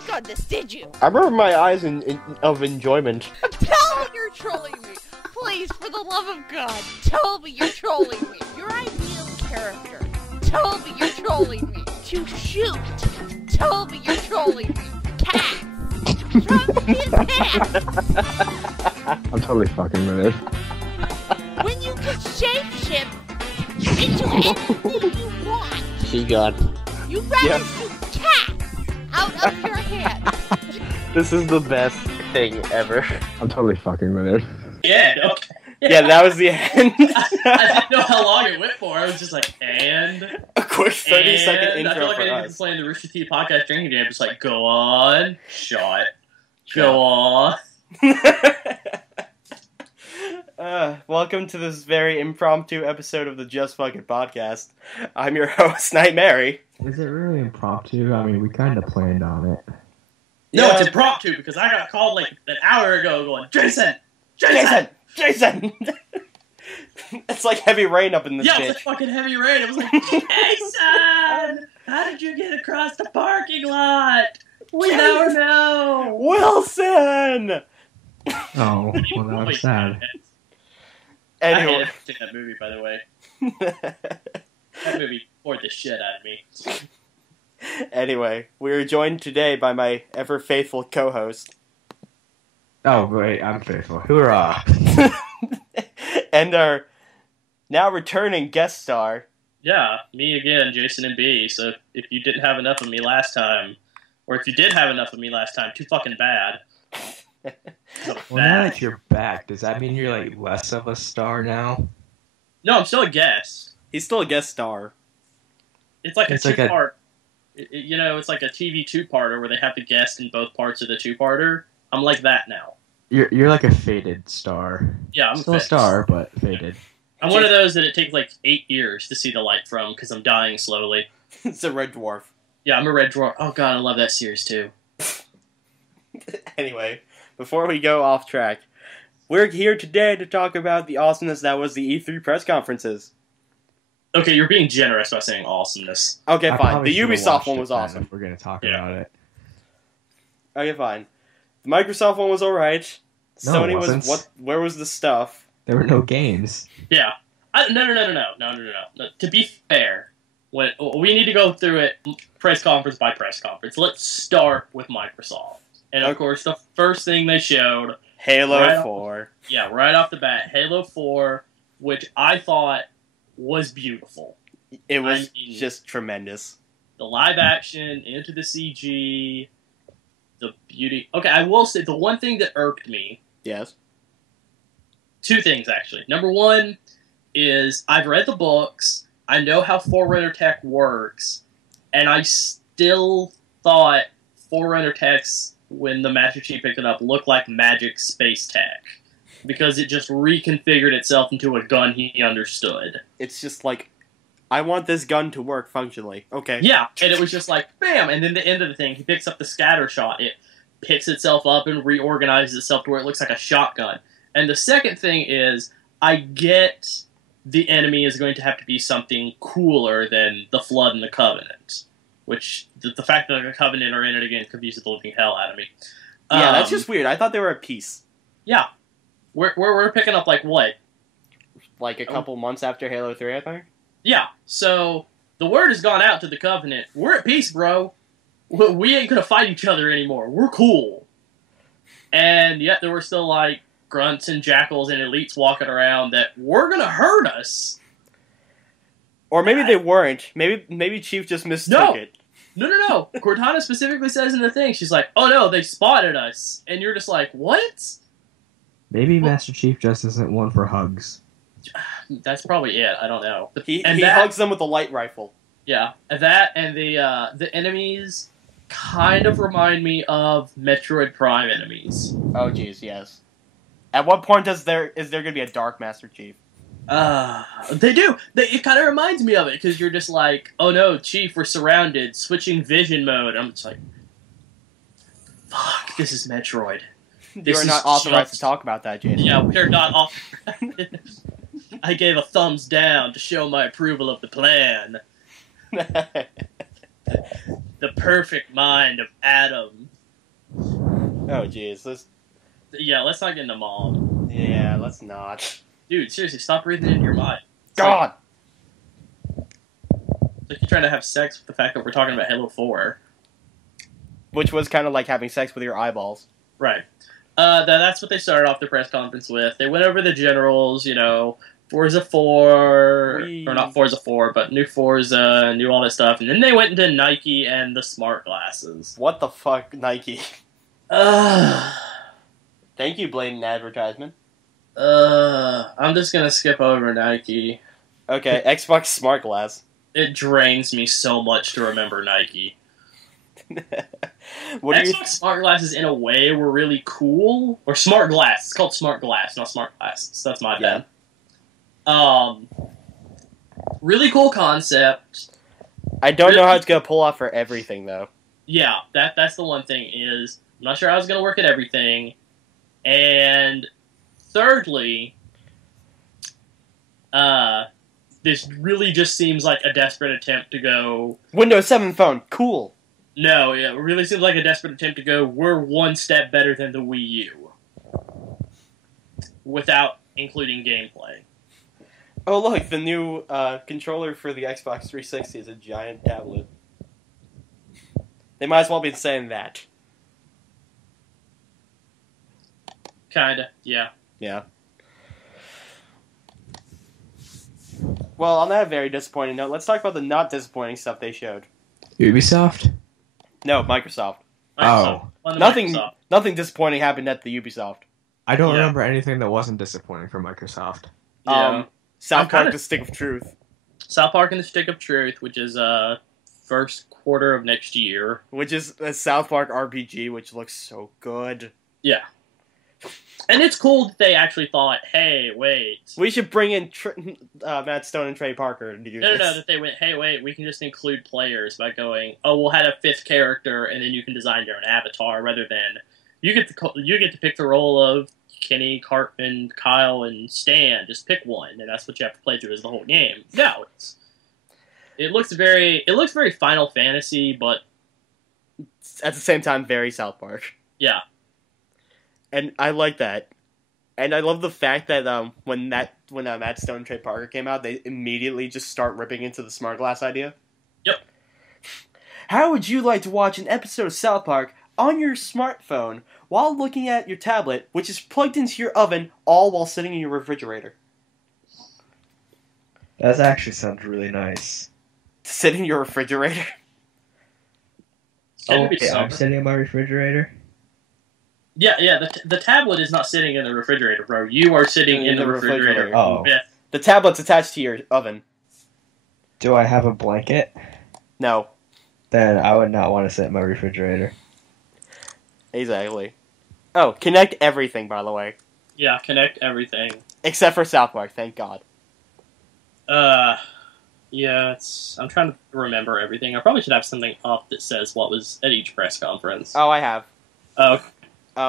think on this, did you? I remember my eyes of enjoyment. Tell me you're trolling me. Please, for the love of God, tell me you're trolling me. Your ideal character. Tell me you're trolling me. To shoot. Tell me you're trolling me. Cats. Show me his cats. I'm totally fucking with it. When you can shapeshift into anything you want, She got. you'd rather Yeah. shoot cats out of your head. This is the best thing ever. I'm totally fucking with it. Yeah, okay. Yeah, that was the end. I didn't know how long it went for. I was just like, and A quick 30-second I intro feel like for I us. didn't playing the Rooster Teeth podcast drinking game. Just like, go on, shot, go on. Welcome to this very impromptu episode of the Just Fuck It podcast. I'm your host, Nightmare. Is it really impromptu? I mean, we kind of planned on it. No, Yeah. it's impromptu because I got called like an hour ago going, Jason! Jason! It's like heavy rain up in this Yeah, bitch. it was like fucking heavy rain. It was like, Jason! How did you get across the parking lot? We never know! Wilson! Oh, well, that was sad. I Anyway. hated watching that movie, by the way. That movie bored the shit out of me. Anyway, we are joined today by my ever faithful co-host. Oh, wait, I'm faithful. Hoorah! And our now returning guest star. Yeah, me again, Jason and B. So if you didn't have enough of me last time, or if you did have enough of me last time, too fucking bad. Well, now that you're back, does that mean you're, like, less of a star now? No, I'm still a guest. He's still a guest star. It's like It's a like a- two-part. You know, it's like a TV two-parter where they have the guest in both parts of the two-parter. I'm like that now. You're like a faded star. Yeah, I'm Still a fixed. star, but faded. I'm one of those that it takes like 8 years to see the light from because I'm dying slowly. It's a red dwarf. Yeah, I'm a red dwarf. Oh god, I love that series too. Anyway, before we go off track, we're here today to talk about the awesomeness that was the E3 press conferences. Okay, you're being generous by saying awesomeness. Okay, I fine. probably The should've Ubisoft watched one it was then awesome. If we're gonna talk Yeah. about it. Okay, fine. The Microsoft one was alright. No, Sony it was wasn't. what? Where was the stuff? There were no games. Yeah. No. To be fair, when we need to go through it press conference by press conference. Let's start with Microsoft. And of Okay. course, the first thing they showed, Halo Right. 4. yeah, right off the bat, Halo 4, which I thought was beautiful. It was I mean- just tremendous. The live action, into the CG, the beauty. Okay, I will say the one thing that irked me, Yes. two things actually. Number one is I've read the books, I know how Forerunner tech works, and I still thought Forerunner techs, when the Master Chief picked it up, looked like magic space tech. Because it just reconfigured itself into a gun he understood. It's just like, I want this gun to work functionally. Okay. Yeah, and it was just like, bam, and then the end of the thing, he picks up the scatter shot. It picks itself up and reorganizes itself to where it looks like a shotgun. And the second thing is, I get the enemy is going to have to be something cooler than the Flood and the Covenant. Which, the fact that the Covenant are in it again confuses the living hell out of me. Yeah, that's just weird. I thought they were at peace. Yeah. We're picking up, like, what? Like a couple months after Halo 3, I think. Yeah, so the word has gone out to the Covenant. We're at peace, bro. We ain't gonna fight each other anymore. We're cool. And yet there were still, like, grunts and jackals and elites walking around that were gonna hurt us. Or maybe they weren't. Maybe Chief just mistook it. No. Cortana specifically says in the thing, she's like, oh no, they spotted us. And you're just like, what? Maybe Master Chief just isn't one for hugs. That's probably it. I don't know. But, He and that, hugs them with a light rifle. Yeah, that and the enemies kind of remind me of Metroid Prime enemies. Oh jeez, yes. At what point is there going to be a Dark Master Chief? They do. It kind of reminds me of it because you're just like, oh no, Chief, we're surrounded. Switching vision mode. I'm just like, fuck, this is Metroid. You are not authorized to talk about that, Jason. Yeah, we're not off. I gave a thumbs down to show my approval of the plan. the perfect mind of Adam. Oh, jeez. Yeah, let's not get into Mom. Yeah, let's not. Dude, seriously, stop breathing into your mind. God! It's like you're trying to have sex with the fact that we're talking about Halo 4. Which was kind of like having sex with your eyeballs. Right. That's what they started off the press conference with. They went over the generals, Forza 4, or not Forza 4, but new Forza, new all that stuff, and then they went into Nike and the smart glasses. What the fuck, Nike? Thank you, blatant advertisement. I'm just gonna skip over Nike. Okay, Xbox Smart Glass. It drains me so much to remember Nike. What do you Xbox Smart Glasses, in a way, were really cool. Or Smart Glass. It's called Smart Glass, not Smart Glasses. That's my bad. Really cool concept. I don't know how it's gonna pull off for everything, though. Yeah, that's the one thing is, I'm not sure how it's going to work at everything. And thirdly, this really just seems like a desperate attempt to go... Windows 7 phone, cool. No, it really seems like a desperate attempt to go, we're one step better than the Wii U. Without including gameplay. Oh look, the new controller for the Xbox 360 is a giant tablet. They might as well be saying that. Kinda, yeah. Yeah. Well, on that very disappointing note, let's talk about the not disappointing stuff they showed. Ubisoft? No, Microsoft. Oh. Nothing disappointing happened at the Ubisoft. I don't remember anything that wasn't disappointing for Microsoft. Yeah. South Park: The Stick of Truth. South Park and the Stick of Truth, which is first quarter of next year. Which is a South Park RPG, which looks so good. Yeah. And it's cool that they actually thought, hey, wait. We should bring in Matt Stone and Trey Parker to do this. No, that they went, hey, wait, we can just include players by going, oh, we'll have a fifth character, and then you can design your own avatar, rather than you get to pick the role of Kenny, Cartman, Kyle, and Stan. Just pick one, and that's what you have to play through as the whole game. No, it looks very Final Fantasy, but at the same time, very South Park. Yeah. And I like that. And I love the fact that when Matt Stone and Trey Parker came out, they immediately just start ripping into the smart glass idea. Yep. How would you like to watch an episode of South Park on your smartphone while looking at your tablet, which is plugged into your oven, all while sitting in your refrigerator? That actually sounds really nice. Sit in your refrigerator? Okay, I'm sitting in my refrigerator. Yeah. The tablet is not sitting in the refrigerator, bro. You are sitting in the refrigerator. Oh. Yeah. The tablet's attached to your oven. Do I have a blanket? No. Then I would not want to sit in my refrigerator. Exactly. Oh, connect everything, by the way. Yeah, connect everything. Except for South Park, thank God. Yeah, I'm trying to remember everything. I probably should have something up that says what was at each press conference. Oh, I have. Oh.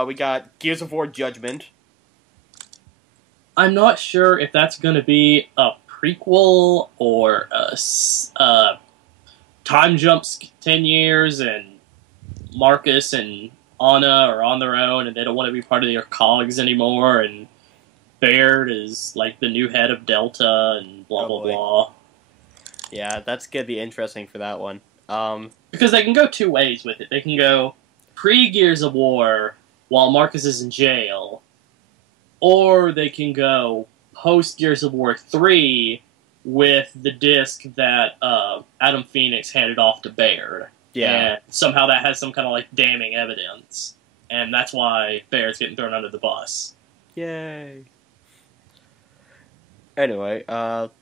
We got Gears of War Judgment. I'm not sure if that's going to be a prequel or a time jumps 10 years and Marcus and Anna are on their own and they don't want to be part of your cogs anymore, and Baird is like the new head of Delta and blah blah blah. Yeah, that's gonna be interesting for that one. Because they can go two ways with it. They can go pre-Gears of War while Marcus is in jail, or they can go post-Gears of War 3 with the disc that Adam Phoenix handed off to Baird. Yeah. And somehow that has some kind of like damning evidence, and that's why Baird's getting thrown under the bus. Yay. Anyway,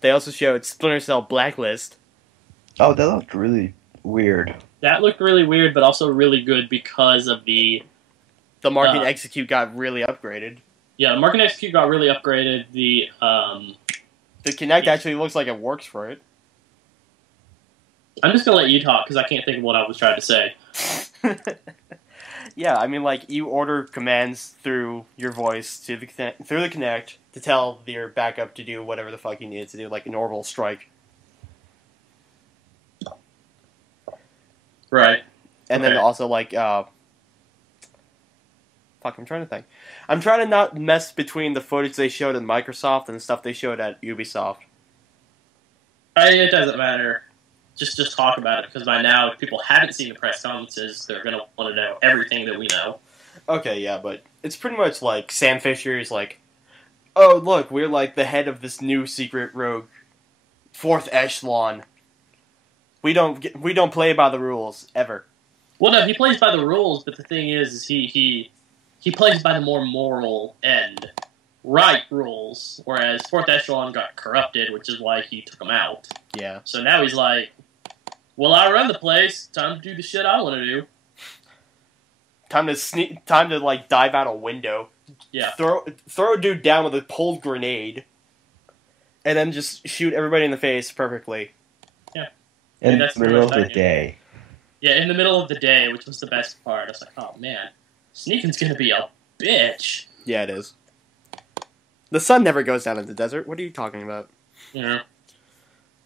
they also showed Splinter Cell Blacklist. Oh, that looked really weird. That looked really weird, but also really good because of the Mark and Execute got really upgraded. Yeah, the Mark and Execute got really upgraded. The Kinect actually looks like it works for it. I'm just gonna let you talk because I can't think of what I was trying to say. Yeah, I mean, like, you order commands through your voice through the Kinect to tell your backup to do whatever the fuck you need to do, like an orbital strike. Right. And then Okay. also like fuck, I'm trying to think. I'm trying to not mess between the footage they showed at Microsoft and the stuff they showed at Ubisoft. It doesn't matter. Just talk about it, because by now, if people haven't seen the press conferences, they're going to want to know everything that we know. Okay, yeah, but it's pretty much like Sam Fisher is like, oh look, we're like the head of this new secret rogue, fourth echelon. We don't play by the rules ever. Well, no, he plays by the rules, but the thing is he plays by the more moral and right rules, whereas fourth echelon got corrupted, which is why he took him out. Yeah. So now he's like, well, I run the place. Time to do the shit I want to do. Time to like dive out a window. Yeah. Throw a dude down with a pulled grenade, and then just shoot everybody in the face perfectly. In that's the middle of pretty the much day. Yeah, in the middle of the day, which was the best part. I was like, oh man, sneaking's gonna be a bitch. Yeah, it is. The sun never goes down in the desert. What are you talking about? Yeah.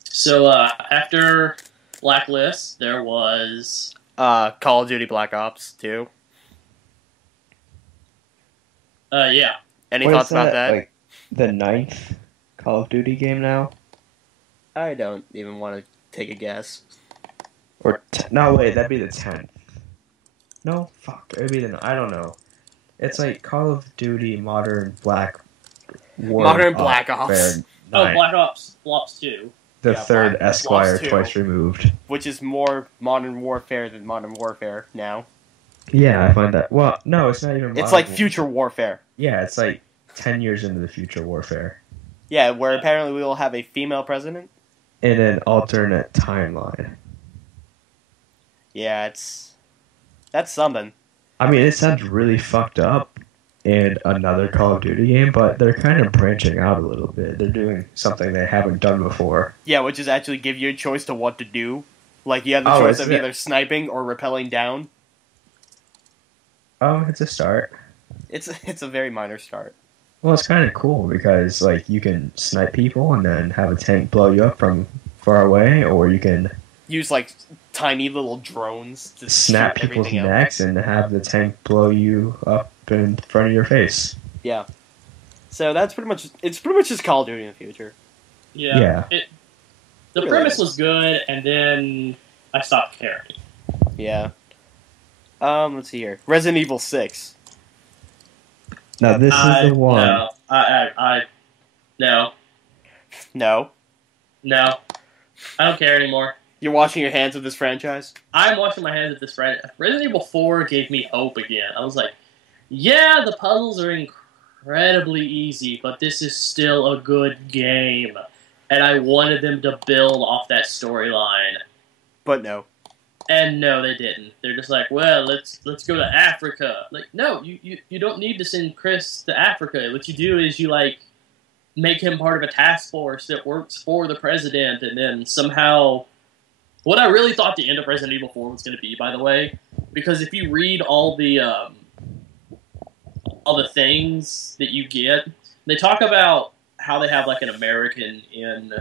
So after Blacklist, there was Call of Duty Black Ops 2. yeah. Any What thoughts is about that? Like the 9th Call of Duty game now? I don't even want to take a guess. Or no, wait, that'd be the 10th. No, fuck, it'd be the I don't know. It's like Call of Duty Modern Black War. Modern Black Ops. Warfare Oh, 9. Black Ops 2. The Yeah, third Black Ops Esquire 2. twice removed. Which is more Modern Warfare than Modern Warfare now. Yeah, I find that. Well, no, it's not even. It's Modern like Warfare. Future Warfare. Yeah, it's like 10 years into the future warfare. Yeah, where apparently we will have a female president. In an alternate timeline. Yeah, that's something. I mean, it sounds really fucked up in another Call of Duty game, but they're kind of branching out a little bit. They're doing something they haven't done before. Yeah, which is actually give you a choice to what to do. Like you have the Oh, choice is of it? either sniping or rappelling down. Oh, it's a start. It's a very minor start. Well, it's kind of cool because like you can snipe people and then have a tank blow you up from far away, or you can Use like tiny little drones to snap shoot people's everything out. necks and have the tank blow you up in front of your face. Yeah. So that's pretty much just Call of Duty in the future. Yeah. Yeah. The Really premise is. was good, and then I stopped caring. Yeah. Let's see here. Resident Evil 6. Now this is the one. No. No. No. No. I don't care anymore. You're washing your hands of this franchise? I'm washing my hands at this right. Resident Evil 4 gave me hope again. I was like, yeah, the puzzles are incredibly easy, but this is still a good game. And I wanted them to build off that storyline. But no. And no, they didn't. They're just like, well, let's go to Africa. Like, no, you don't need to send Chris to Africa. What you do is you, like, make him part of a task force that works for the president, and then somehow... What I really thought the end of Resident Evil 4 was going to be, by the way, because if you read all the things that you get, they talk about how they have, like, an American in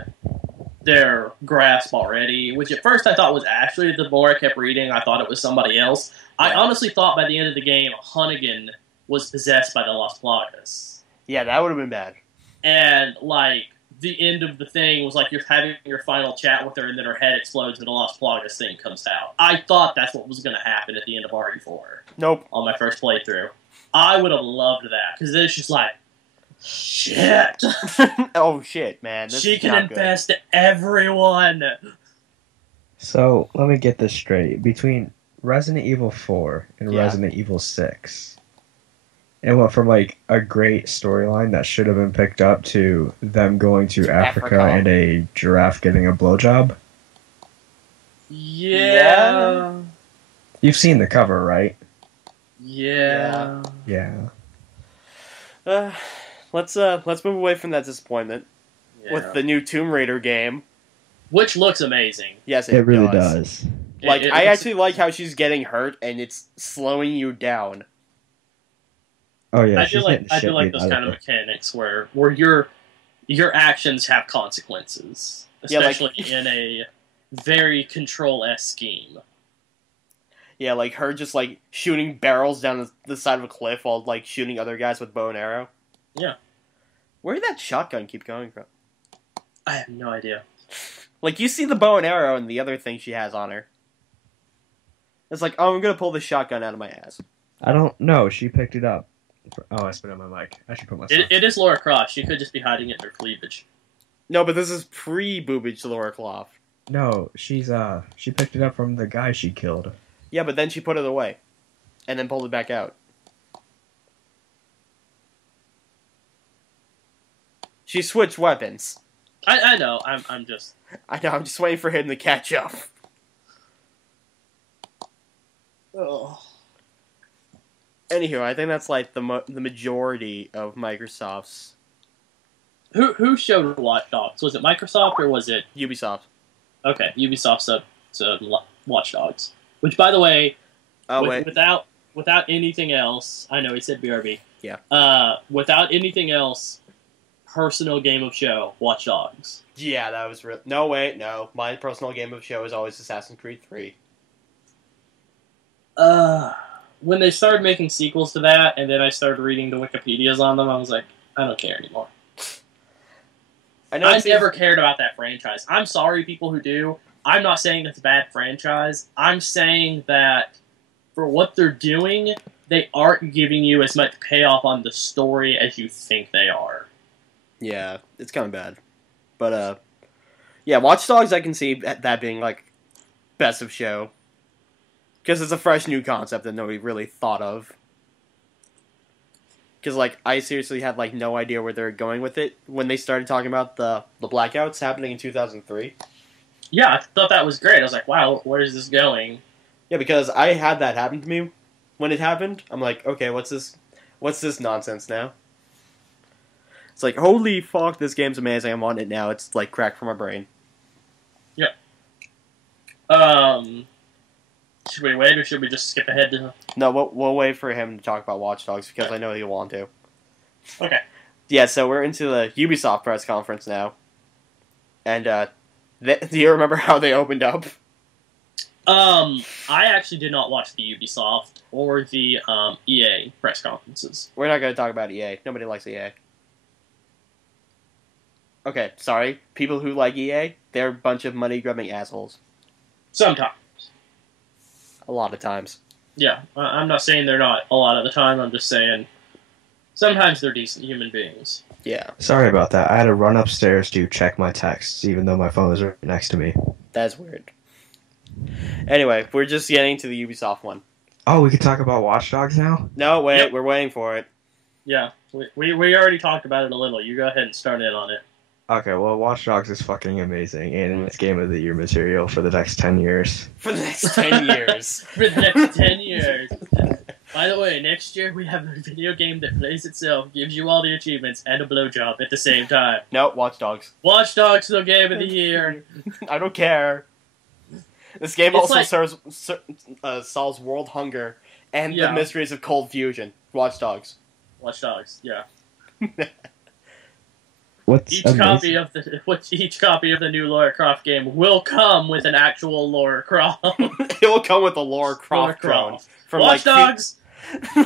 their grasp already, which at first I thought was Ashley. The more I kept reading, I thought it was somebody else. I honestly thought by the end of the game, Hunnigan was possessed by the Las Plagas. Yeah, that would have been bad. And, like, the end of the thing was like you're having your final chat with her, and then her head explodes and the Las Plagas thing comes out. I thought that's what was going to happen at the end of RE4 Nope. on my first playthrough. I would have loved that, because then it's just like, shit! Oh shit, man. This She is can not good. infest everyone! So let me get this straight. Between Resident Evil 4 and Yeah. Resident Evil 6, it went from like a great storyline that should have been picked up to them going to Africa and a giraffe getting a blowjob. Yeah. You've seen the cover, right? Yeah. Yeah. Let's move away from that disappointment with the new Tomb Raider game. Which looks amazing. Yes, It really does. Like, It I looks- actually like how she's getting hurt and it's slowing you down. Oh yeah, I she's feel like getting shit beat those out kind of her. mechanics where your actions have consequences, Yeah, like- especially in a very Control-esque scheme. Yeah, like her just like shooting barrels down the side of a cliff while like shooting other guys with bow and arrow. Yeah. Where did that shotgun keep going from? I have no idea. Like, you see the bow and arrow and the other thing she has on her. It's like, oh, I'm gonna pull the shotgun out of my ass. I don't know. She picked it up. Oh, I spit on my mic. I should put myself. It is Laura Croft. She could just be hiding it in her cleavage. No, but this is pre-boobage Laura Croft. No, she picked it up from the guy she killed. Yeah, but then she put it away. And then pulled it back out. She switched weapons. I know. I'm just. I know, I'm just waiting for him to catch up. Oh. Anywho, I think that's like the majority of Microsoft's... Who showed Watch Dogs? Was it Microsoft or was it... Ubisoft. Okay, Ubisoft said Watch Dogs. Which, by the way, without anything else... I know, he said BRB. Yeah. Without anything else, personal game of show, Watch Dogs. Yeah, that was real. No, wait, no. My personal game of show is always Assassin's Creed 3. When they started making sequels to that, and then I started reading the Wikipedias on them, I was like, I don't care anymore. I never cared about that franchise. I'm sorry, people who do. I'm not saying it's a bad franchise. I'm saying that for what they're doing, they aren't giving you as much payoff on the story as you think they are. Yeah, it's kind of bad. But, yeah, Watch Dogs, I can see that being, like, best of show. Because it's a fresh new concept that nobody really thought of. Because, like, I seriously had, like, no idea where they were going with it when they started talking about the blackouts happening in 2003. Yeah, I thought that was great. I was like, wow, where is this going? Yeah, because I had that happen to me when it happened. I'm like, okay, what's this nonsense now? It's like, holy fuck, this game's amazing, I'm on it now. It's, like, cracked from my brain. Yep. Should we wait, or should we just skip ahead to... No, we'll wait for him to talk about Watch Dogs, because I know he'll want to. Okay. Yeah, so we're into the Ubisoft press conference now. And, do you remember how they opened up? I actually did not watch the Ubisoft or the EA press conferences. We're not going to talk about EA. Nobody likes EA. Okay, sorry. People who like EA, they're a bunch of money-grubbing assholes. Sometimes. A lot of times. Yeah, I'm not saying they're not a lot of the time. I'm just saying sometimes they're decent human beings. Yeah. Sorry about that. I had to run upstairs to check my texts, even though my phone was right next to me. That's weird. Anyway, we're just getting to the Ubisoft one. Oh, we could talk about Watch Dogs now? No, wait, Yep. We're waiting for it. Yeah, we already talked about it a little. You go ahead and start in on it. Okay, well, Watch Dogs is fucking amazing, and it's Game of the Year material for the next 10 years. For the next 10 years. For the next 10 years. By the way, next year we have a video game that plays itself, gives you all the achievements, and a blowjob at the same time. No, Watch Dogs. Watch Dogs, the Game of the Year. I don't care. This game It's also like- solves world hunger and Yeah. the mysteries of cold fusion. Watch Dogs. Watch Dogs, yeah. What's Each amazing? copy of the new Lara Croft game will come with an actual Lara Croft. It will come with a Lara Croft drone. From Watch Dogs,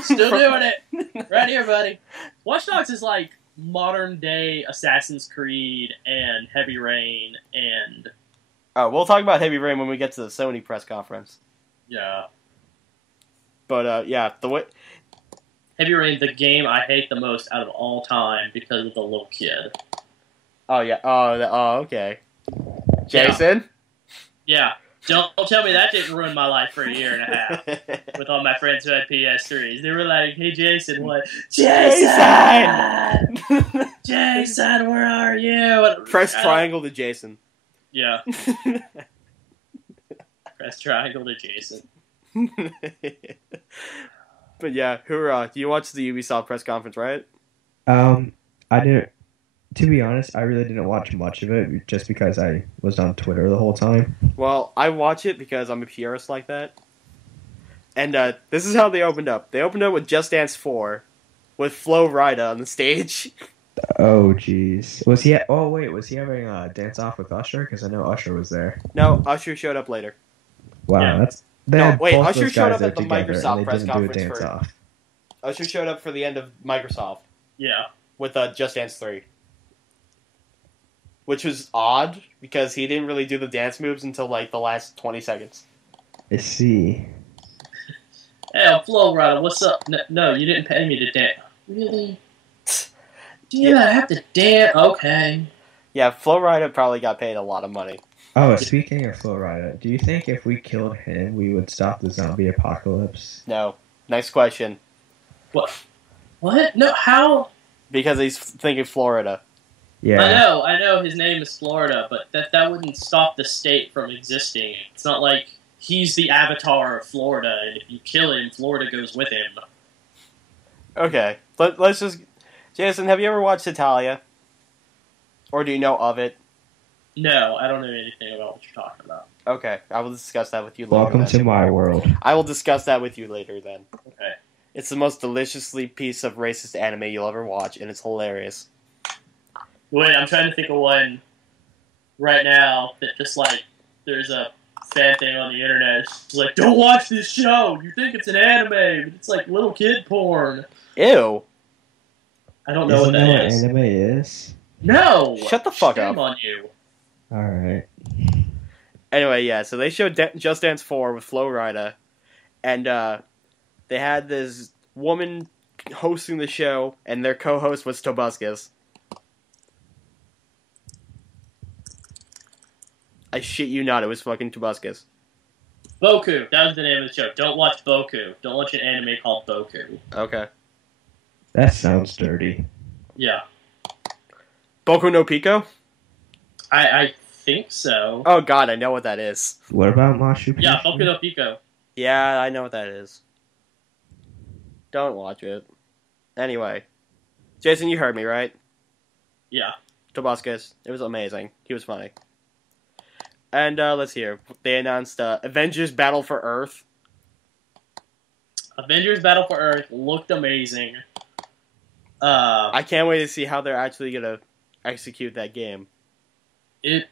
still from- doing it. Right here, buddy. Watch Dogs is like modern day Assassin's Creed and Heavy Rain and Oh, we'll talk about Heavy Rain when we get to the Sony press conference. yeah. But yeah, Heavy Rain, the game I hate the most out of all time because of the little kid. Oh yeah. Oh, okay. Jason. Yeah. Don't tell me that didn't ruin my life for a year and a half with all my friends who had PS3s. They were like, "Hey, Jason, what? Jason! Jason, where are you?" Press triangle to Jason. Yeah. Press triangle to Jason. But yeah, hoorah! You watched the Ubisoft press conference, right? I didn't. To be honest, I really didn't watch much of it, just because I was on Twitter the whole time. Well, I watch it because I'm a purist like that. And this is how they opened up. They opened up with Just Dance 4, with Flo Rida on the stage. Oh, jeez. Was he? Oh, wait. Was he having a dance off with Usher? Because I know Usher was there. No, Usher showed up later. Wow, Yeah. They No, had wait, both Usher those showed guys up there at the together, Microsoft and they press didn't do a conference dance for- off. Usher showed up for the end of Microsoft Yeah. with Just Dance 3. Which was odd, because he didn't really do the dance moves until, like, the last 20 seconds. I see. Hey, Flo Rida, what's up? No, you didn't pay me to dance. Really? Yeah, I have to dance. Okay. Yeah, Flo Rida probably got paid a lot of money. Oh, speaking of Flo Rida, do you think if we killed him, we would stop the zombie apocalypse? No. Next question. What? What? No, how? Because he's thinking Florida. Yeah. I know his name is Florida, but that wouldn't stop the state from existing. It's not like he's the avatar of Florida, and if you kill him, Florida goes with him. Okay. Let's just... Jason, have you ever watched Italia? Or do you know of it? No, I don't know anything about what you're talking about. Okay, I will discuss that with you later. Welcome then. to my world. I will discuss that with you later then. Okay. It's the most deliciously piece of racist anime you'll ever watch, and it's hilarious. Wait, I'm trying to think of one right now that just like there's a fan thing on the internet. It's like, don't watch this show. You think it's an anime, but it's like little kid porn. Ew. I don't know Isn't what that that what is. anime is? No. Shut the fuck Shame up. on you. Alright. Anyway, yeah, so they showed Just Dance 4 with Flo Rida, and they had this woman hosting the show, and their co-host was Tobuscus. I shit you not, it was fucking Tobuscus. Boku. That was the name of the show. Don't watch Boku. Don't watch an anime called Boku. Okay. That sounds dirty. Yeah. Boku no Pico? I think so. Oh god, I know what that is. What about Machu Picchu? Yeah, Boku no Pico. Yeah, I know what that is. Don't watch it. Anyway. Jason, you heard me, right? Yeah. Tobuscus. It was amazing. He was funny. And let's hear. They announced Avengers Battle for Earth. Avengers Battle for Earth looked amazing. I can't wait to see how they're actually going to execute that game. The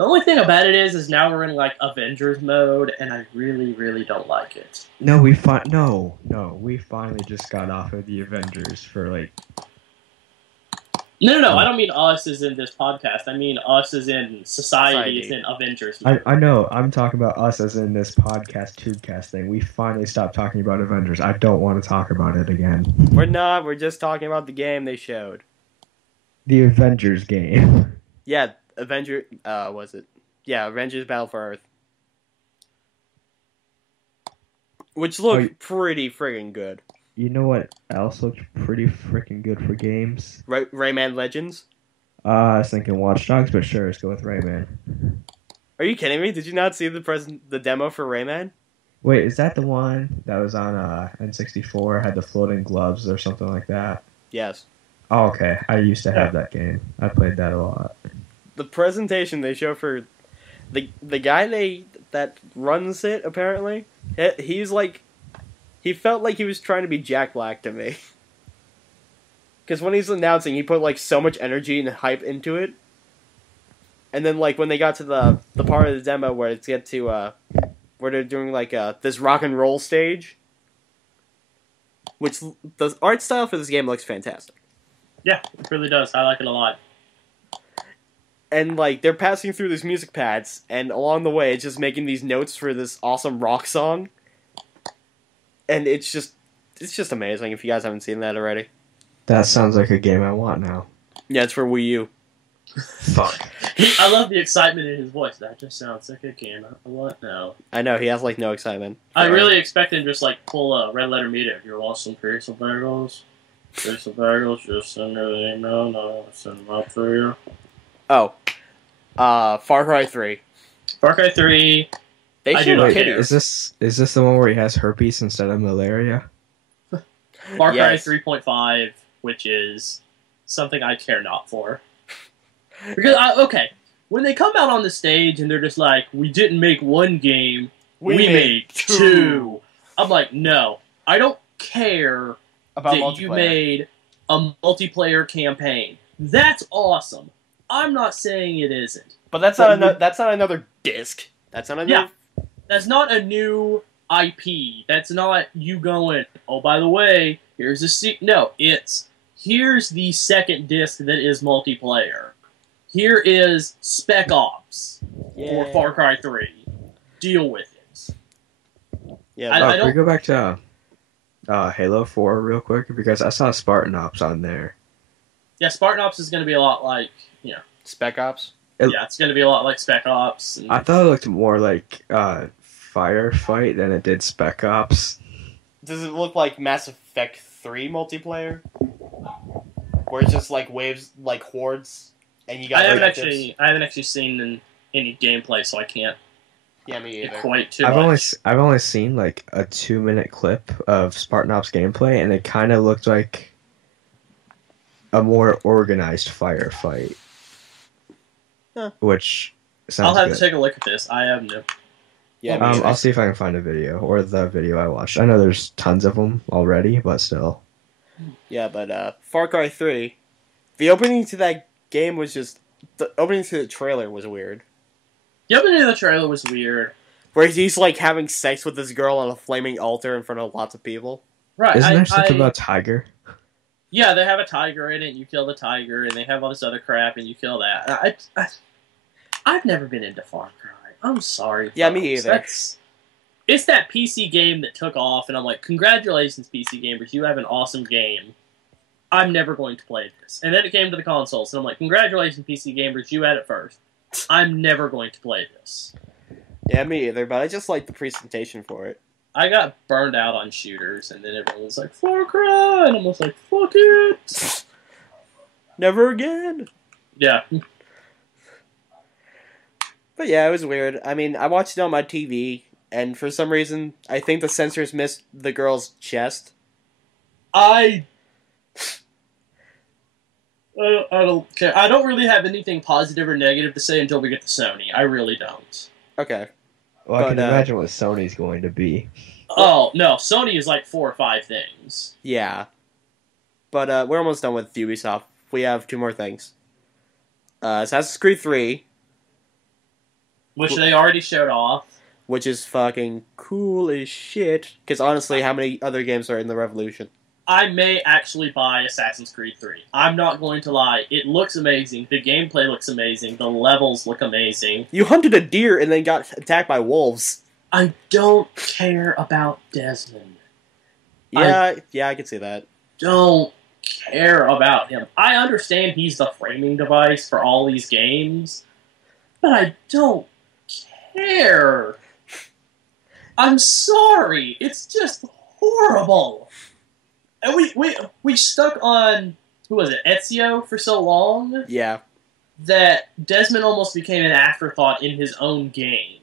only thing about it is now we're in like Avengers mode, and I really, really don't like it. No, we finally just got off of the Avengers for like. No, I don't mean us as in this podcast. I mean us as in society as in Avengers mode. I know. I'm talking about us as in this podcast, Tubecast thing. We finally stopped talking about Avengers. I don't want to talk about it again. We're not. We're just talking about the game they showed. The Avengers game. Yeah, was it? Yeah, Avengers Battle for Earth. Which looked pretty friggin' good. You know what else looked pretty freaking good for games? Rayman Legends? I was thinking Watch Dogs, but sure, let's go with Rayman. Are you kidding me? Did you not see the demo for Rayman? Wait, is that the one that was on N64, had the floating gloves or something like that? Yes. Oh, okay. I used to have that game. I played that a lot. The presentation they show for the guy that runs it, apparently, he's like, he felt like he was trying to be Jack Black to me. Because when he's announcing, he put like so much energy and hype into it. And then like when they got to the part of the demo where it's get to where they're doing like this rock and roll stage, which the art style for this game looks fantastic. Yeah, it really does. I like it a lot. And like they're passing through these music pads, and along the way, it's just making these notes for this awesome rock song. And it's just amazing. If you guys haven't seen that already, That sounds like a game I want now. yeah, it's for Wii U. Fuck. I love the excitement in his voice. That just sounds like a game I want now. I know he has like no excitement. I really expect him to just like pull a red letter meter. If you're lost in Pierce of Bagels, just send me the email and I'll send them out for you. Oh, Far Cry 3. Far Cry 3. They I should do not have care. Is this the one where he has herpes instead of malaria? Far Cry Yes. 3.5, which is something I care not for. Because, when they come out on the stage and they're just like, we didn't make one game, we made two. I'm like, no, I don't care about that you made a multiplayer campaign. That's awesome. I'm not saying it isn't. But that's not another disc. That's not a Yeah. new... That's not a new IP. That's not you going, oh, by the way, here's a... No, it's, here's the second disc that is multiplayer. Here is Spec Ops for Far Cry 3. Deal with it. Yeah, Can we go back to Halo 4 real quick? Because I saw Spartan Ops on there. Yeah, Spartan Ops is going to be a lot like, Spec Ops? yeah, it's going to be a lot like Spec Ops. And... I thought it looked more like Firefight than it did Spec Ops. Does it look like Mass Effect 3 multiplayer? Where it's just like waves, like hordes, and you got... I haven't actually seen any gameplay, so I can't me either. equate too much. I've only seen like a 2-minute clip of Spartan Ops gameplay, and it kind of looked like a more organized firefight. Huh. Which sounds I'll have good. to take a look at this. I have no... Yeah, I'll see if I can find a video, or the video I watched. I know there's tons of them already, but still. Yeah, but Far Cry 3, the opening to that game was just... The opening to the trailer was weird. The opening of the trailer was weird. Where he's like having sex with this girl on a flaming altar in front of lots of people. Right. Isn't there something about Tiger? Yeah, they have a tiger in it, and you kill the tiger, and they have all this other crap, and you kill that. I've never been into Far Cry. I'm sorry. Yeah, folks. me either. It's that PC game that took off, and I'm like, congratulations, PC gamers, you have an awesome game. I'm never going to play this. And then it came to the consoles, and I'm like, congratulations, PC gamers, you had it first. I'm never going to play this. Yeah, me either, but I just like the presentation for it. I got burned out on shooters, and then everyone was like, Far Cry! And I'm just like, fuck it! Never again! Yeah. But yeah, it was weird. I mean, I watched it on my TV, and for some reason, I think the censors missed the girl's chest. I don't care. I don't really have anything positive or negative to say until we get to Sony. I really don't. Okay. Well, I can imagine what Sony's going to be. Oh, no. Sony is like 4 or 5 things. Yeah. But we're almost done with Ubisoft. We have 2 more things. Assassin's Creed 3. Which they already showed off. Which is fucking cool as shit. Because honestly, how many other games are in the Revolution? I may actually buy Assassin's Creed 3. I'm not going to lie. It looks amazing. The gameplay looks amazing. The levels look amazing. You hunted a deer and then got attacked by wolves. I don't care about Desmond. Yeah, I can see that. Don't care about him. I understand he's the framing device for all these games, but I don't care. I'm sorry. It's just horrible. And we stuck on, who was it, Ezio for so long? Yeah. That Desmond almost became an afterthought in his own game.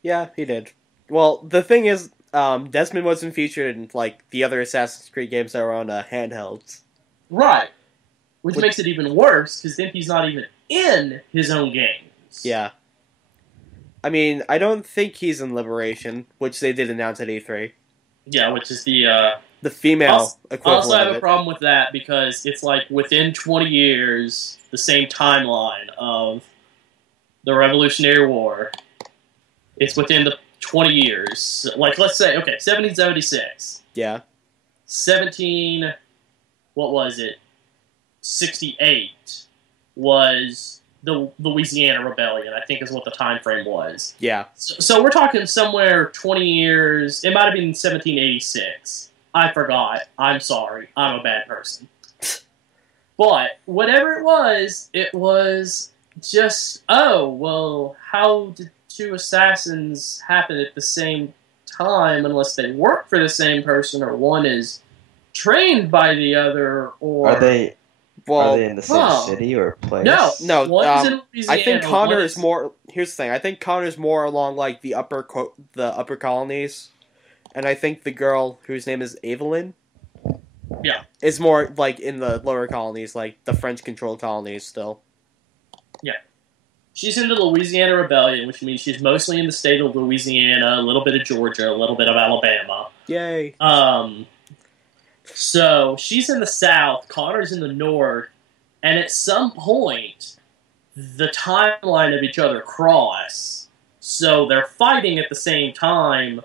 Yeah, he did. Well, the thing is, Desmond wasn't featured in, like, the other Assassin's Creed games that were on handhelds. Right. Which makes it even worse, because then he's not even in his own games. Yeah. I mean, I don't think he's in Liberation, which they did announce at E3. Yeah, which is the female equivalent I also have of a it. problem with that, because it's like within 20 years, the same timeline of the Revolutionary War. It's within the 20 years. Like, let's say, okay, 1776. Yeah. 68 was the Louisiana Rebellion, I think is what the time frame was. Yeah. So we're talking somewhere 20 years. It might have been 1786. I forgot. I'm sorry. I'm a bad person. But whatever it was just, oh, well, how did 2 assassins happen at the same time unless they work for the same person or one is trained by the other, or... Are they in the same city or place? No. One's in Louisiana, I think Connor is more... Here's the thing. I think Connor's more along, like, the upper colonies. And I think the girl, whose name is Evelyn... Yeah. Is more, like, in the lower colonies, like, the French-controlled colonies still. Yeah. She's in the Louisiana Rebellion, which means she's mostly in the state of Louisiana, a little bit of Georgia, a little bit of Alabama. Yay. So she's in the south, Connor's in the north, and at some point, the timeline of each other cross. So they're fighting at the same time,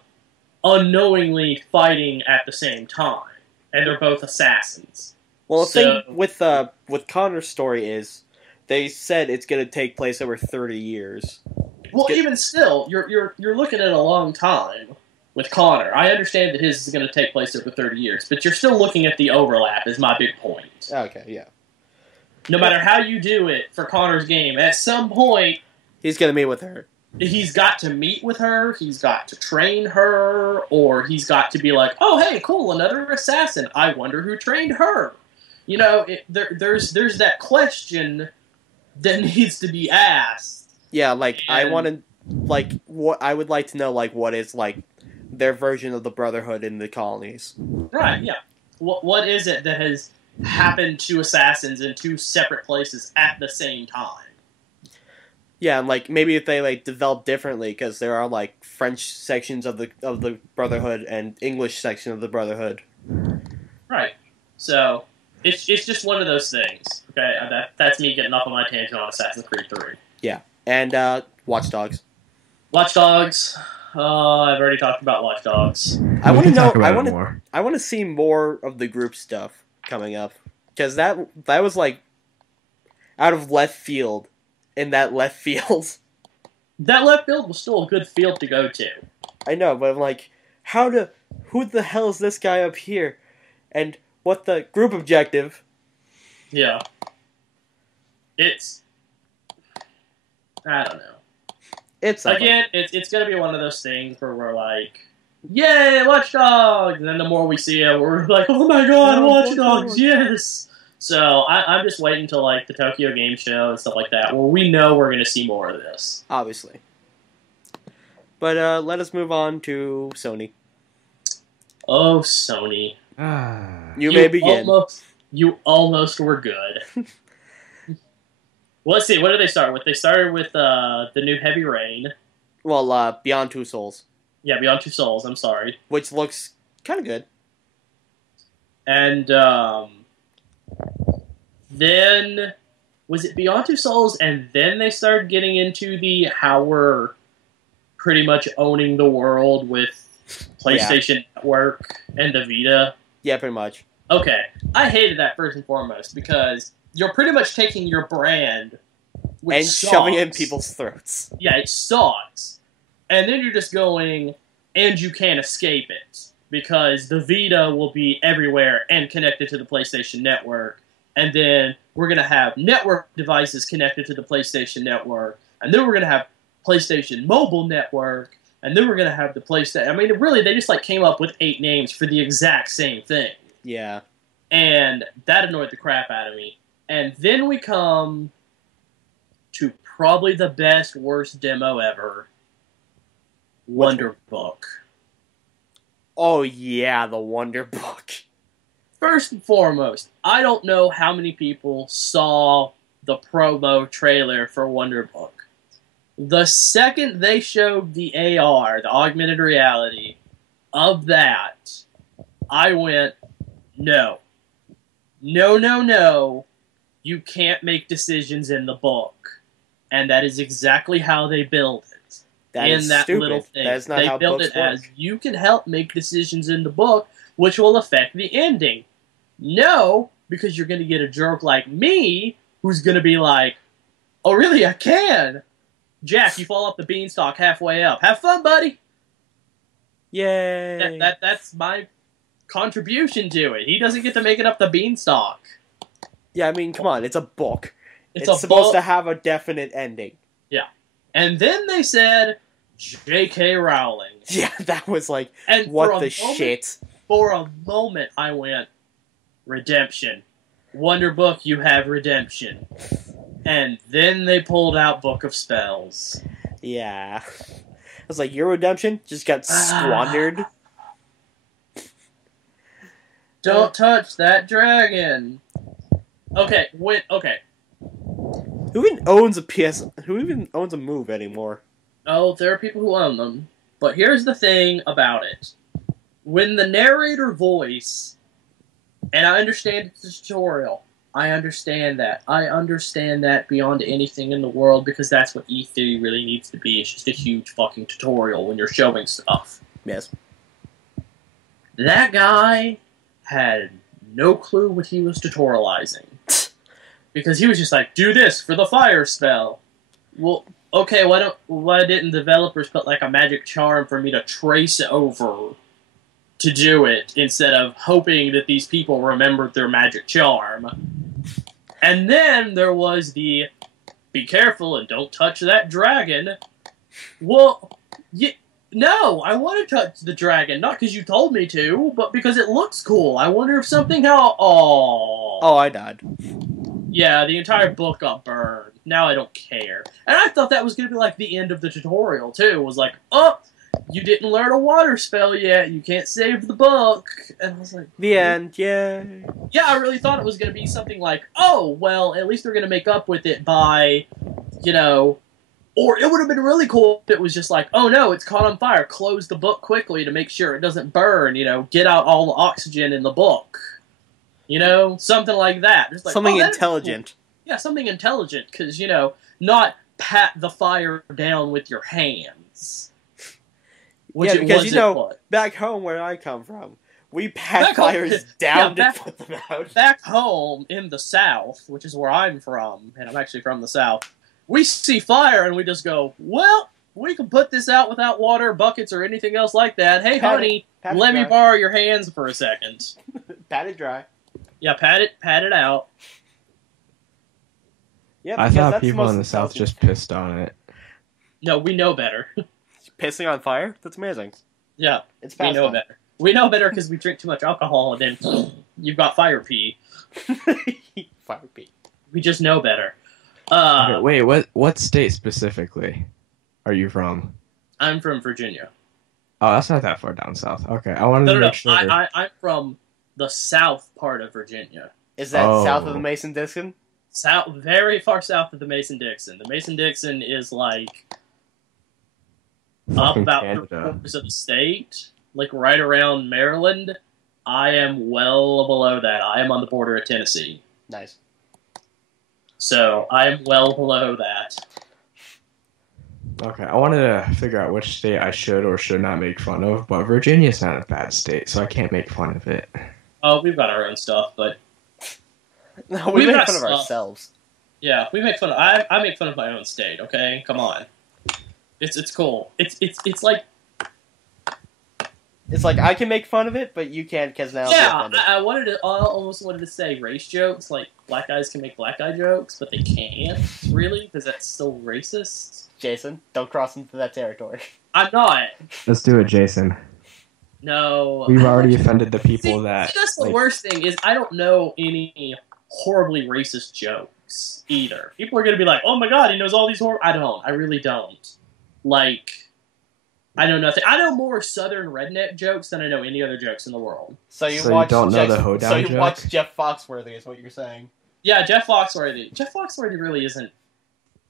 unknowingly fighting at the same time. And they're both assassins. Well, the thing with Connor's story is, they said it's going to take place over 30 years. Well, even still, you're looking at a long time with Connor. I understand that his is going to take place over 30 years, but you're still looking at the overlap, is my big point. Okay, yeah. No matter how you do it for Connor's game, at some point, he's going to meet with her. He's got to meet with her, he's got to train her, or he's got to be like, oh, hey, cool, another assassin. I wonder who trained her. You know, there's that question that needs to be asked. Yeah, like, I want to, like, what I would like to know, like, what is, like, their version of the Brotherhood in the colonies. Right, yeah. What is it that has happened to assassins in two separate places at the same time? Yeah, and, like, maybe if they, like, develop differently, because there are, like, French sections of the Brotherhood and English section of the Brotherhood. Right. So, it's just one of those things. Okay, that's me getting off on my tangent on Assassin's Creed 3. Yeah, and Watch Dogs. Watch Dogs. I've already talked about Watch Dogs. I want to know. I want to see more of the group stuff coming up, because that was like out of left field. In that left field. That left field was still a good field to go to. I know, but I'm like, who the hell is this guy up here? And what the group objective? Yeah. I don't know. It's gonna be one of those things where we're like, yay, Watch Dogs! And then the more we see it, we're like, oh my god, Watch Dogs, yes! So I'm just waiting till like the Tokyo Game Show and stuff like that, where we know we're going to see more of this. Obviously. But let us move on to Sony. Oh, Sony. You may begin. You almost were good. Well, let's see. What did they start with? They started with the new Heavy Rain. Well, Beyond Two Souls. Yeah, Beyond Two Souls. I'm sorry. Which looks kind of good. And then, was it Beyond Two Souls, and then they started getting into the how we're pretty much owning the world with PlayStation Network and the Vita? Yeah, pretty much. Okay, I hated that first and foremost, because you're pretty much taking your brand, which and sucks. Shoving it in people's throats. Yeah, it sucks. And then you're just going, and you can't escape it, because the Vita will be everywhere and connected to the PlayStation Network. And then we're going to have network devices connected to the PlayStation Network. And then we're going to have PlayStation Mobile Network. And then we're going to have the PlayStation... I mean, really, they just like came up with 8 names for the exact same thing. Yeah. And that annoyed the crap out of me. And then we come to probably the best, worst demo ever. Wonder Book. Oh, yeah, the Wonder Book. First and foremost, I don't know how many people saw the promo trailer for Wonder Book. The second they showed the AR, the augmented reality, of that, I went, no. No, no, no. You can't make decisions in the book. And that is exactly how they build it. That is stupid. Little thing. That is not they how build books it work. as, you can help make decisions in the book, which will affect the ending. No, because you're going to get a jerk like me, who's going to be like, oh, really, I can? Jack, you fall off the beanstalk halfway up. Have fun, buddy! Yay! That's my contribution to it. He doesn't get to make it up the beanstalk. Yeah, I mean, come on, it's a book. It's a supposed book. to have a definite ending. Yeah. And then they said, J.K. Rowling. Yeah, that was like, And what the shit? For a moment, I went, redemption. Wonder Book, you have redemption. And then they pulled out Book of Spells. Yeah. I was like, your redemption just got squandered. Don't touch that dragon. Okay, okay. Who even owns a PS? Who even owns a Move anymore? Oh, there are people who own them. But here's the thing about it. When the narrator voice, and I understand it's a tutorial, I understand that. I understand that beyond anything in the world, because that's what E3 really needs to be. It's just a huge fucking tutorial when you're showing stuff. Yes. That guy had no clue what he was tutorializing. Because he was just like, do this for the fire spell. Well, okay, why didn't developers put like a magic charm for me to trace over to do it, instead of hoping that these people remembered their magic charm? And then there was the, be careful and don't touch that dragon. Well, no, I want to touch the dragon, not because you told me to, but because it looks cool. I wonder if something Oh, I died. Yeah, the entire book got burned. Now I don't care. And I thought that was going to be like the end of the tutorial, too. It was like, oh, you didn't learn a water spell yet. You can't save the book. And I was like... The end, yay. Yeah, I really thought it was going to be something like, oh, well, at least they're going to make up with it by, you know... Or it would have been really cool if it was just like, oh no, it's caught on fire. Close the book quickly to make sure it doesn't burn. You know, get out all the oxygen in the book. You know, something like that. Just like, Something intelligent. Cool. Yeah, something intelligent, because, you know, not pat the fire down with your hands. Yeah, because, you know, back home where I come from, we pat fires down to put them out. Back home in the South, which is where I'm from, and I'm actually from the South, we see fire and we just go, well, we can put this out without water, buckets, or anything else like that. Hey, honey, let me borrow your hands for a second. Pat it dry. Yeah, pat it out. Yeah, I thought people in the South just pissed on it. No, we know better. Pissing on fire? That's amazing. Yeah, it's we know better. We know better because we drink too much alcohol and then you've got fire pee. Fire pee. We just know better. Okay, wait, what state specifically are you from? I'm from Virginia. Oh, that's not that far down south. Okay, I wanted to make sure. I'm from the south part of Virginia. Is that south of the Mason-Dixon? South, very far south of the Mason-Dixon. The Mason-Dixon is like up about 3/4 of the state, like right around Maryland. I am well below that. I am on the border of Tennessee. Nice. So I am well below that. Okay, I wanted to figure out which state I should or should not make fun of, but Virginia's not a bad state, so I can't make fun of it. Oh, we've got our own stuff, but no, we make fun of ourselves. Yeah, we make fun of. I make fun of my own state. Okay, come on. It's cool. It's like. It's like I can make fun of it, but you can't because now. Yeah, I almost wanted to say race jokes, like black guys can make black guy jokes, but they can't really because that's still racist. Jason, don't cross into that territory. I'm not. Let's do it, Jason. No. We've already offended the people that. See, that's the worst thing is I don't know any horribly racist jokes either. People are gonna be like, "Oh my god, he knows all these horror." I don't. I really don't. Like. I know nothing. I know more Southern redneck jokes than I know any other jokes in the world. So you don't know the hoedown So you joke? watch Jeff Foxworthy, is what you're saying? Yeah, Jeff Foxworthy. Jeff Foxworthy really isn't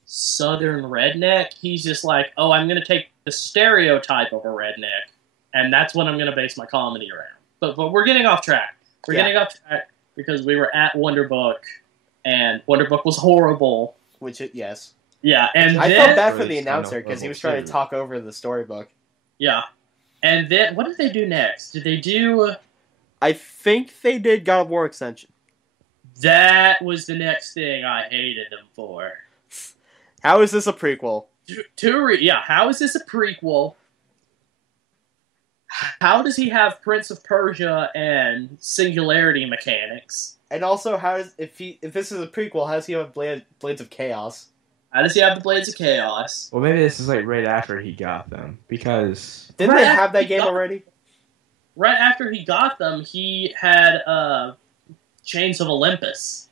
Southern redneck. He's just like, oh, I'm going to take the stereotype of a redneck, and that's what I'm going to base my comedy around. But we're getting off track. We're getting off track because we were at Wonderbook, and Wonderbook was horrible. Yes. Yeah, and I then, felt bad for the announcer because he was trying to talk over the storybook. Yeah. And then, what did they do next? Did they do... I think they did God of War Extension. That was the next thing I hated them for. How is this a prequel? How is this a prequel? How does he have Prince of Persia and Singularity mechanics? And also, if this is a prequel, how does he have Blades of Chaos? How does he have the Blades of Chaos? Well, maybe this is like right after he got them, because... Didn't they have that game already? Right after he got them, he had Chains of Olympus.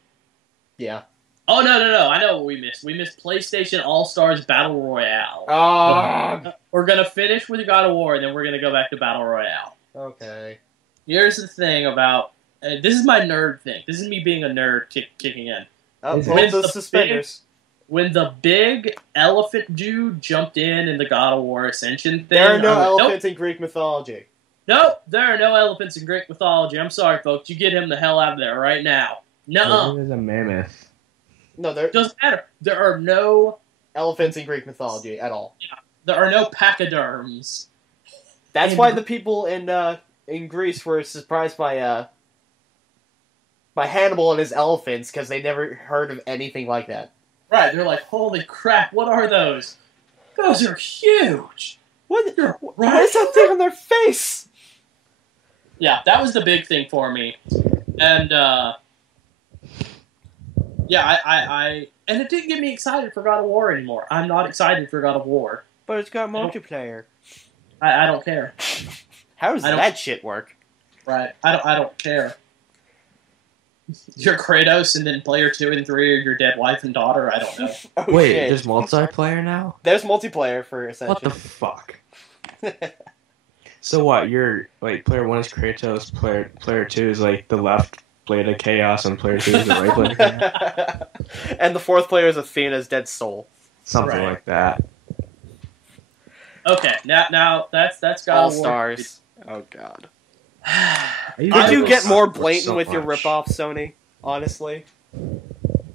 Yeah. Oh, no, I know what we missed. We missed PlayStation All-Stars Battle Royale. Oh. We're going to finish with God of War, and then we're going to go back to Battle Royale. Okay. Here's the thing about... this is my nerd thing. This is me being a nerd kicking in. Oh, the suspenders. When the big elephant dude jumped in the God of War Ascension thing... There are no elephants in Greek mythology. Nope, there are no elephants in Greek mythology. I'm sorry, folks. You get him the hell out of there right now. No, There's a mammoth. No, there doesn't matter. There are no elephants in Greek mythology at all. pachyderms. That's In why Gr- the people in Greece were surprised by Hannibal and his elephants because they never heard of anything like that. Right, they're like, holy crap, what are those? Those are huge. What is Right? that thing on their face? Yeah, that was the big thing for me. And, yeah, and it didn't get me excited for God of War anymore. I'm not excited for God of War. But it's got multiplayer. I don't care. How does I don't- that shit work? Right? I don't care. You're Kratos, and then player 2 and 3 are your dead wife and daughter. I don't know. Oh, Wait, shit. there's multiplayer now? There's multiplayer for Ascension. What the fuck? So what? You're like player 1 is Kratos, player 2 is like the left blade of chaos, and player 2 is the right blade of chaos. And the fourth player is Athena's dead soul. Something Right. like that. Okay, now that's God All of War. stars. Oh god. Did Did you get more blatant with your ripoff, Sony? Honestly,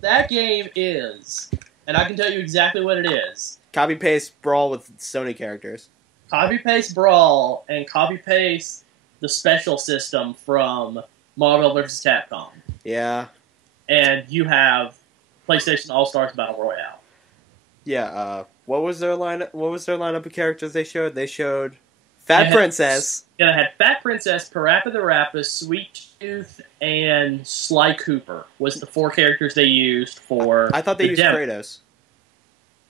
That game is, and I can tell you exactly what it is. copy paste brawl with Sony characters. Copy paste Brawl and copy paste the special system from Marvel vs. Capcom, Yeah, and you have PlayStation All Stars Battle Royale. yeah. What was their lineup? What was their lineup of characters they showed? They showed Fat Yeah. Princess. And I had Fat Princess, Parappa the Rapper, Sweet Tooth, and Sly Cooper was the 4 characters they used for. I thought they the used demo. Kratos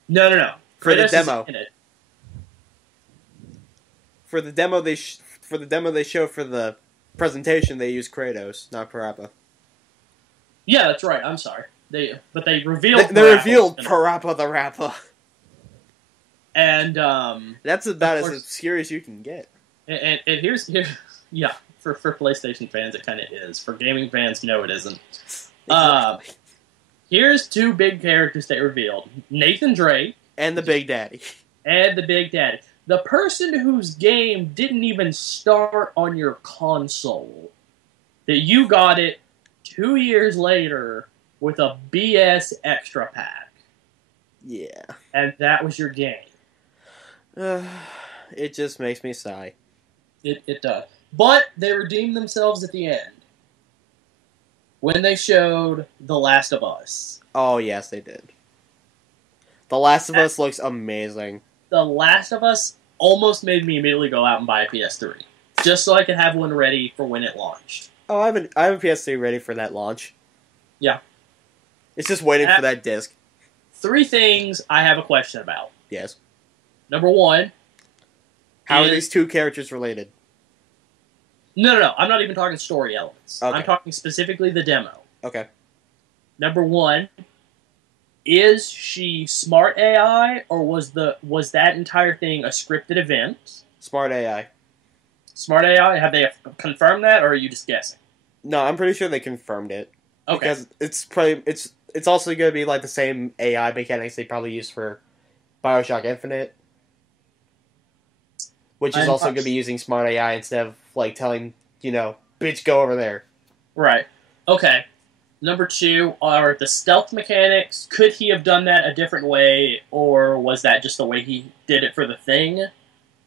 No. for the Kratos is demo. in it. For the demo they showed for the presentation. They used Kratos, not Parappa. Yeah, that's right. I'm sorry. But they revealed. They Parappa revealed was in it. Parappa the Rapper. And That's about Of as course. obscure as you can get. and here's yeah, for PlayStation fans it kind of is. For gaming fans, no, it isn't. Here's 2 big characters they revealed: Nathan Drake And the Big Daddy. and the Big Daddy, the person whose game didn't even start on your console, that you got it 2 years later with a BS extra pack, Yeah. and that was your game. It just makes me sigh. It does. But they redeemed themselves at the end when they showed The Last of Us. Oh, yes, they did. The Last of Us looks amazing. The Last of Us almost made me immediately go out and buy a PS3, just so I could have one ready for when it launched. Oh, I have a PS3 ready for that launch. Yeah. It's just waiting for that disc. 3 things I have a question about. Yes. Number 1. How are is- these 2 characters related? No. I'm not even talking story elements. Okay. I'm talking specifically the demo. Okay. Number 1. Is she smart AI, or was that entire thing a scripted event? Smart AI. Smart AI? Have they confirmed that, or are you just guessing? No, I'm pretty sure they confirmed it. Okay. Because it's also going to be like the same AI mechanics they probably use for BioShock Infinite. Which is I'm also not- going to be using smart AI instead of like telling, bitch, go over there. Right. Okay. Number 2 are the stealth mechanics. Could he have done that a different way, or was that just the way he did it for the thing?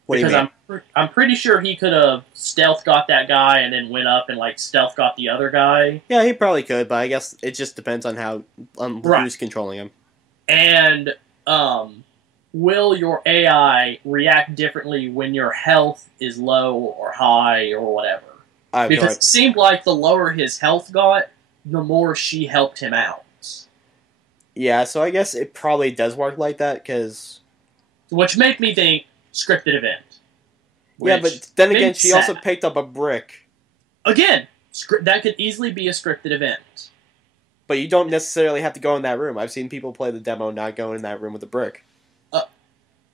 What do you Because mean? I'm pretty sure he could have stealth got that guy and then went up and stealth got the other guy. Yeah, he probably could, but I guess it just depends on Right. who's controlling him. And will your AI react differently when your health is low or high or whatever? Because it seemed like the lower his health got, the more she helped him out. Yeah, so I guess it probably does work like that, because... Which make me think scripted event. Yeah, Which but then again, makes she also sense. picked up a brick. Again, that could easily be a scripted event. But you don't necessarily have to go in that room. I've seen people play the demo not going in that room with a brick.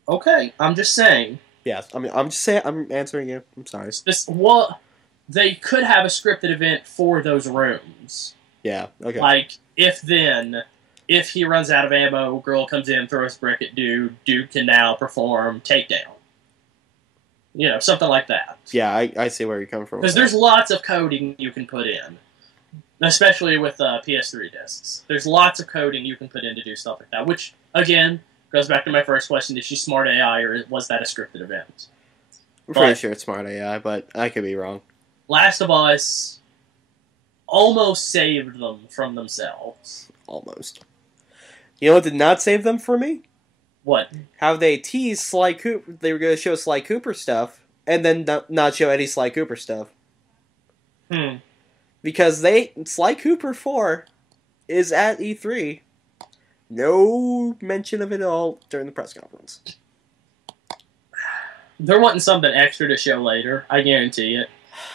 Okay, I'm just saying. Yes, I mean, I'm just saying, I'm answering you. I'm sorry. They could have a scripted event for those rooms. Yeah, okay. Like, if he runs out of ammo, girl comes in, throws brick at dude can now perform takedown. Something like that. Yeah, I see where you're coming from. Because there's lots of coding you can put in. Especially with PS3 discs. There's lots of coding you can put in to do stuff like that, which, again, goes back to my first question. Is she smart AI, or was that a scripted event? I'm pretty sure it's smart AI, but I could be wrong. Last of Us almost saved them from themselves. Almost. You know what did not save them from me? What? How they teased Sly Cooper. They were going to show Sly Cooper stuff, and then not show any Sly Cooper stuff. Because Sly Cooper 4 is at E3. No mention of it at all during the press conference. They're wanting something extra to show later. I guarantee it.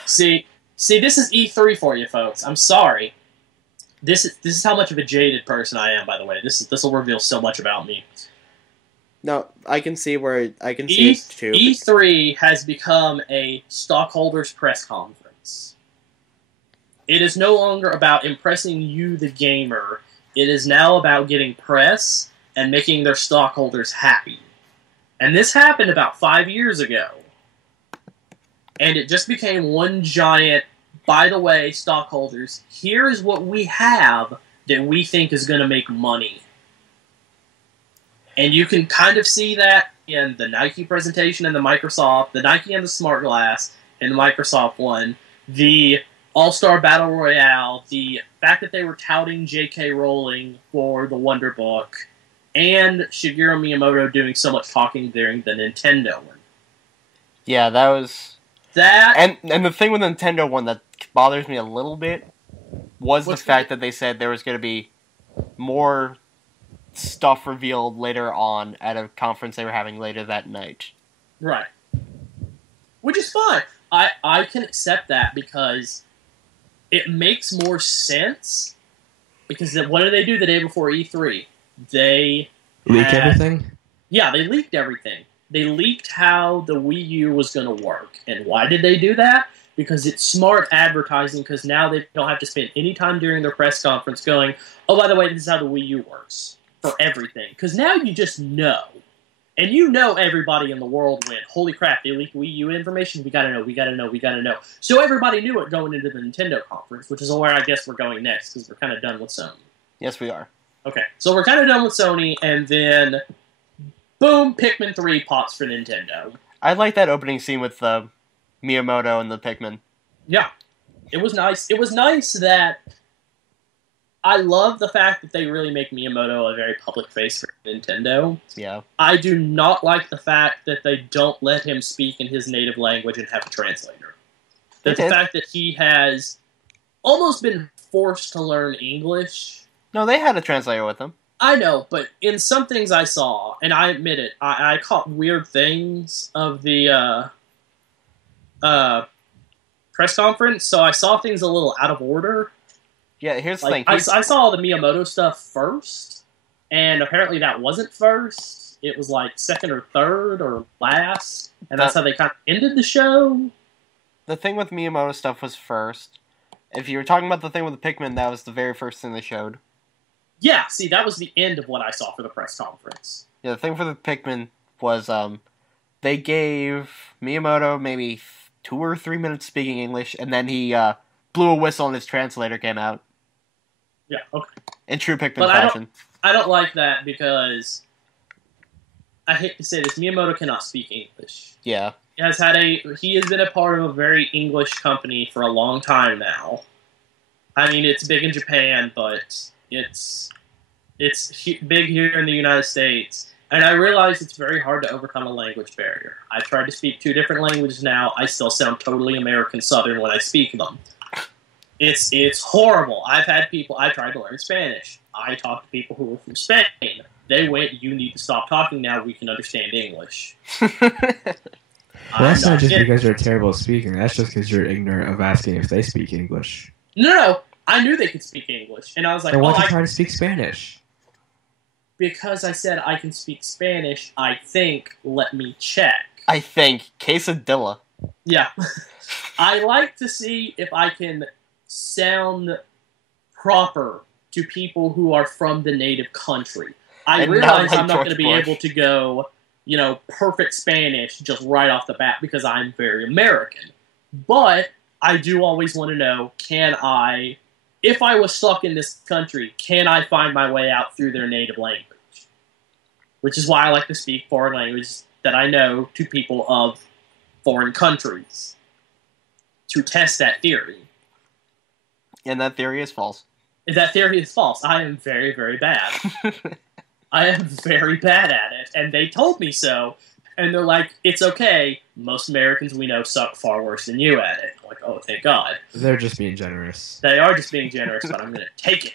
See, this is E3 for you, folks. I'm sorry. This is how much of a jaded person I am, by the way. This will reveal so much about me. No, I can see where I can see it too. E3 has become a stockholders press conference. It is no longer about impressing you, the gamer. It is now about getting press and making their stockholders happy. And this happened about 5 years ago. And it just became one giant, by the way, stockholders, here is what we have that we think is going to make money. And you can kind of see that in the Nike presentation and the Nike and the Smart Glass and the Microsoft one, the All-Star Battle Royale, the fact that they were touting J.K. Rowling for the Wonder Book, and Shigeru Miyamoto doing so much talking during the Nintendo one. Yeah, that was... That... And the thing with the Nintendo one that bothers me a little bit was the fact that they said there was going to be more stuff revealed later on at a conference they were having later that night. Right. Which is fine. I can accept that because it makes more sense. Because what did they do the day before E3? They leak everything? Yeah, they leaked everything. They leaked how the Wii U was going to work. And why did they do that? Because it's smart advertising, because now they don't have to spend any time during their press conference going, oh, by the way, this is how the Wii U works for everything. Because now you just know. And you know everybody in the world went, holy crap, they leaked Wii U information? We gotta know, we gotta know, we gotta know. So everybody knew it going into the Nintendo conference, which is where I guess we're going next, because we're kind of done with Sony. Yes, we are. Okay, so we're kind of done with Sony, and then, boom, Pikmin 3 pops for Nintendo. I like that opening scene with Miyamoto and the Pikmin. Yeah, it was nice. It was nice that I love the fact that they really make Miyamoto a very public face for Nintendo. Yeah. I do not like the fact that they don't let him speak in his native language and have a translator. The fact that he has almost been forced to learn English. No, they had a translator with them. I know, but in some things I saw, and I admit it, I caught weird things of the press conference, so I saw things a little out of order. Yeah, here's the thing. I saw the Miyamoto stuff first, and apparently that wasn't first. It was like second or third or last, and that's how they kind of ended the show. The thing with Miyamoto stuff was first. If you were talking about the thing with the Pikmin, that was the very first thing they showed. Yeah, see, that was the end of what I saw for the press conference. Yeah, the thing for the Pikmin was they gave Miyamoto maybe 2 or 3 minutes speaking English, and then he blew a whistle and his translator came out. Yeah, okay. In true Pikmin fashion. I don't like that because, I hate to say this, Miyamoto cannot speak English. Yeah. He has been a part of a very English company for a long time now. I mean, it's big in Japan, but it's big here in the United States. And I realize it's very hard to overcome a language barrier. I tried to speak 2 different languages now. I still sound totally American Southern when I speak them. It's horrible. I tried to learn Spanish. I talked to people who were from Spain. They went, you need to stop talking now, we can understand English. Well, that's not just because you're terrible at speaking. That's just because you're ignorant of asking if they speak English. No. I knew they could speak English. And I was like, then why did you try to speak Spanish? Because I said I can speak Spanish, I think, let me check. I think. Quesadilla. Yeah. I like to see if I can sound proper to people who are from the native country. I realize I'm not going to be able to go, perfect Spanish just right off the bat because I'm very American. But I do always want to know, can I if I was stuck in this country, can I find my way out through their native language? Which is why I like to speak foreign languages that I know to people of foreign countries to test that theory. And that theory is false. That theory is false. I am very, very bad. I am very bad at it, and they told me so. And they're like, it's okay. Most Americans we know suck far worse than you at it. I'm like, oh, thank God. They're just being generous. They are just being generous, but I'm going to take it.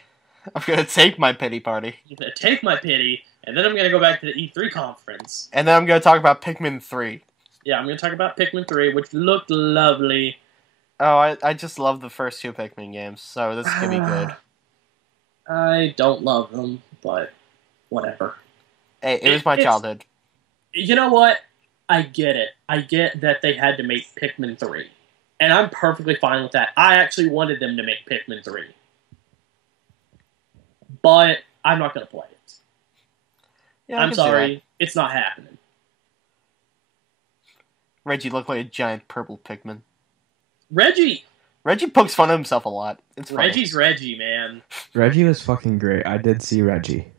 I'm gonna take my pity party. I'm going to take my pity, and then I'm going to go back to the E3 conference. And then I'm gonna talk about Pikmin 3. Yeah, I'm going to talk about Pikmin 3, which looked lovely. Oh, I just love the first 2 Pikmin games, so this is gonna be good. I don't love them, but whatever. Hey, it was my childhood. You know what? I get it. I get that they had to make Pikmin 3. And I'm perfectly fine with that. I actually wanted them to make Pikmin 3. But I'm not going to play it. Yeah, I I'm can see sorry. that. It's not happening. Reggie looked like a giant purple Pikmin. Reggie pokes fun of himself a lot. It's funny. Reggie's Reggie, man. Reggie was fucking great. I did see Reggie.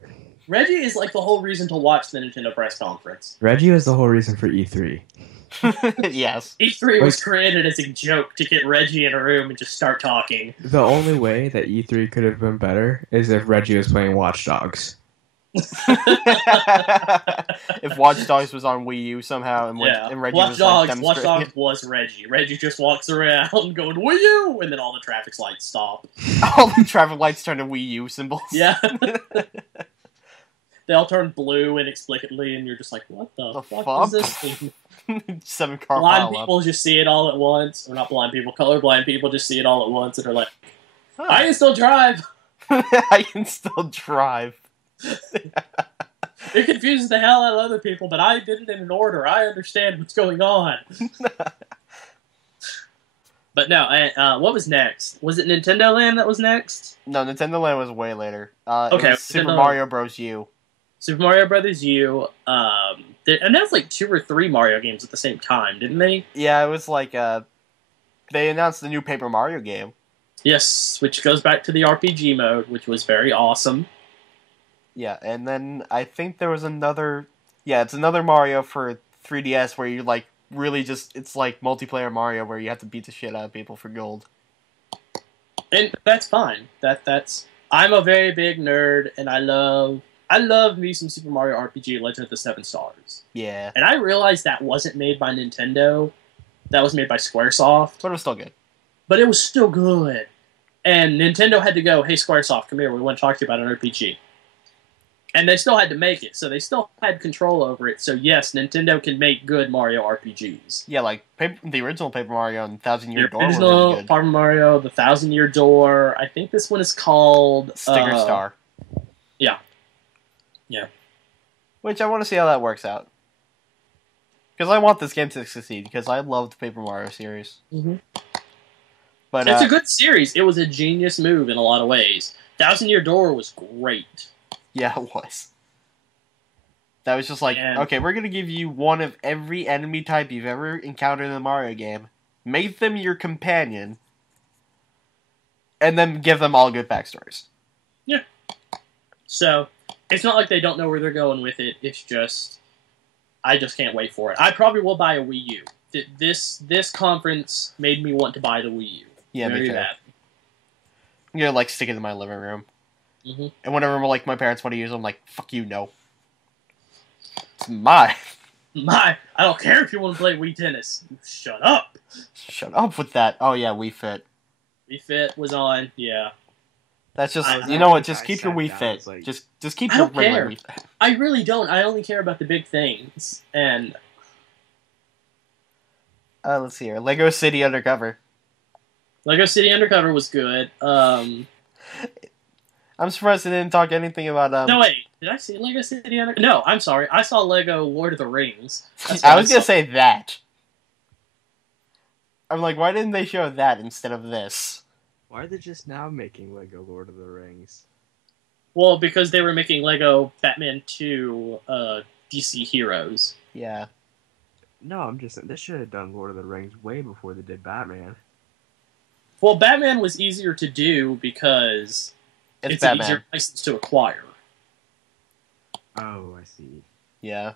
Reggie is like the whole reason to watch the Nintendo press conference. Reggie was the whole reason for E3. Yes. E3 was created as a joke to get Reggie in a room and just start talking. The only way that E3 could have been better is if Reggie was playing Watch Dogs. If Watch Dogs was on Wii U somehow, and, and Reggie Watch was Dogs, like Watch demonstrating Dogs was Reggie. Reggie just walks around going, Wii U! And then all the traffic lights stop. all the traffic lights turn to Wii U symbols. Yeah. They all turn blue inexplicably, and you're just like, what the fuck fuck? is this thing? 7-car Blind pile people just see it all at once. Or not blind people, colorblind people just see it all at once, and are like, up. I can still drive! I can still drive. It confuses the hell out of other people, but I did it in an order. I understand what's going on. But no, what was next? Was it Nintendo Land that was next? No, Nintendo Land was way later. Okay, it was Super Mario Bros. U. Super Mario Brothers U. They announced like 2 or 3 Mario games at the same time, didn't they? Yeah, it was like they announced the new Paper Mario game. Yes, which goes back to the RPG mode, which was very awesome. Yeah, and then I think there was another. Yeah, it's another Mario for 3DS where you like really just it's like multiplayer Mario where you have to beat the shit out of people for gold. And that's fine. That's I'm a very big nerd, and I love me some Super Mario RPG Legend of the Seven Stars. Yeah. And I realized that wasn't made by Nintendo. That was made by Squaresoft. But it was still good. But it was still good. And Nintendo had to go, hey, Squaresoft, come here, we want to talk to you about an RPG. And they still had to make it, so they still had control over it. So yes, Nintendo can make good Mario RPGs. Yeah, like the original Paper Mario and Thousand Year Door were original really good. Paper Mario, the Thousand Year Door. I think this one is called Stinger Star. Yeah. Yeah. Which I want to see how that works out. Because I want this game to succeed, because I loved the Paper Mario series. Mm-hmm. But it's a good series. It was a genius move in a lot of ways. Thousand Year Door was great. Yeah, it was. That was just like, okay, we're going to give you one of every enemy type you've ever encountered in a Mario game. Make them your companion. And then give them all good backstories. Yeah. So, it's not like they don't know where they're going with it. It's just, I just can't wait for it. I probably will buy a Wii U. This conference made me want to buy the Wii U. Yeah, Very me too. bad. I'm going to, like, stick it in my living room. Mm-hmm. And whenever, like, my parents want to use it, I'm like, fuck you, no. It's mine. I don't care if you want to play Wii Tennis. Shut up. Shut up with that. Oh, yeah, Wii Fit. Wii Fit was on, yeah. That's just, you know what, just keep your Wii Fit. Like, just keep your regular Wii Fit. I really don't. I only care about the big things. And let's see here. Lego City Undercover. Lego City Undercover was good. I'm surprised they didn't talk anything about, No, wait. Did I see Lego City Undercover? No, I'm sorry. I saw Lego Lord of the Rings. I was going to say that. I'm like, why didn't they show that instead of this? Why are they just now making Lego Lord of the Rings? Well, because they were making Lego Batman 2 DC Heroes. Yeah. No, I'm just saying, they should have done Lord of the Rings way before they did Batman. Well, Batman was easier to do because it's an Batman. easier license to acquire. Oh, I see. Yeah.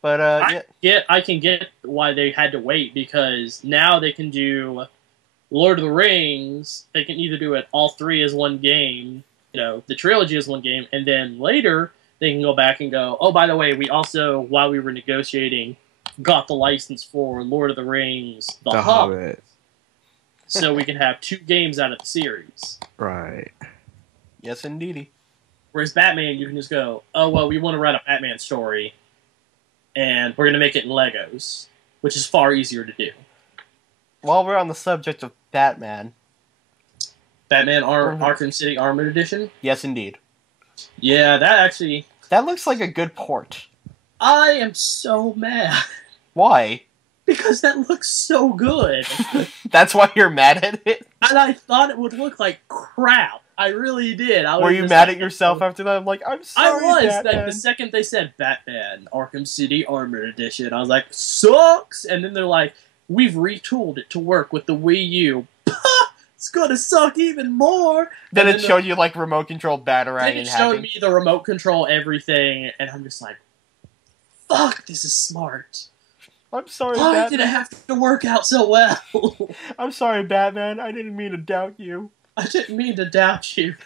But, I can get why they had to wait, because now they can do Lord of the Rings. They can either do it all three as one game, the trilogy as one game, and then later they can go back and go, oh, by the way, we also, while we were negotiating, got the license for Lord of the Rings, The Hobbit. So we can have 2 games out of the series. Right. Yes, indeedy. Whereas Batman, you can just go, oh, well, we want to write a Batman story, and we're going to make it in Legos, which is far easier to do. While we're on the subject of Batman... Batman Arkham City Armored Edition? Yes, indeed. Yeah, that actually... That looks like a good port. I am so mad. Why? Because that looks so good. That's why you're mad at it? And I thought it would look like crap. I really did. Were you mad at yourself after that? I'm like, I'm sorry, I was. Batman. Like, the second they said Batman Arkham City Armored Edition, I was like, sucks! And then they're like, we've retooled it to work with the Wii U. It's gonna suck even more! Then it showed you, like, remote control Batarang Then and it showed me the remote control everything, and I'm just like, fuck, this is smart. I'm sorry, Why Batman. did it have to work out so well? I'm sorry, Batman. I didn't mean to doubt you. I didn't mean to doubt you.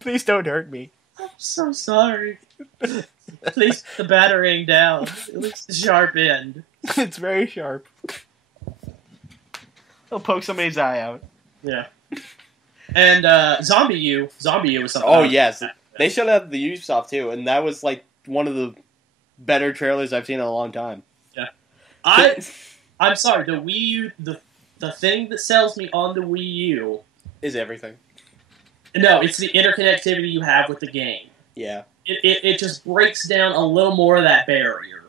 Please don't hurt me. I'm so sorry. Please put the Batarang down. At least the sharp end. It's very sharp. He'll poke somebody's eye out. Yeah. And Zombie U was something. Oh, yes. They showed up the Ubisoft, too, and that was, like, one of the better trailers I've seen in a long time. Yeah. I'm sorry, the Wii U, the thing that sells me on the Wii U... Is everything. No, it's the interconnectivity you have with the game. Yeah. It just breaks down a little more of that barrier.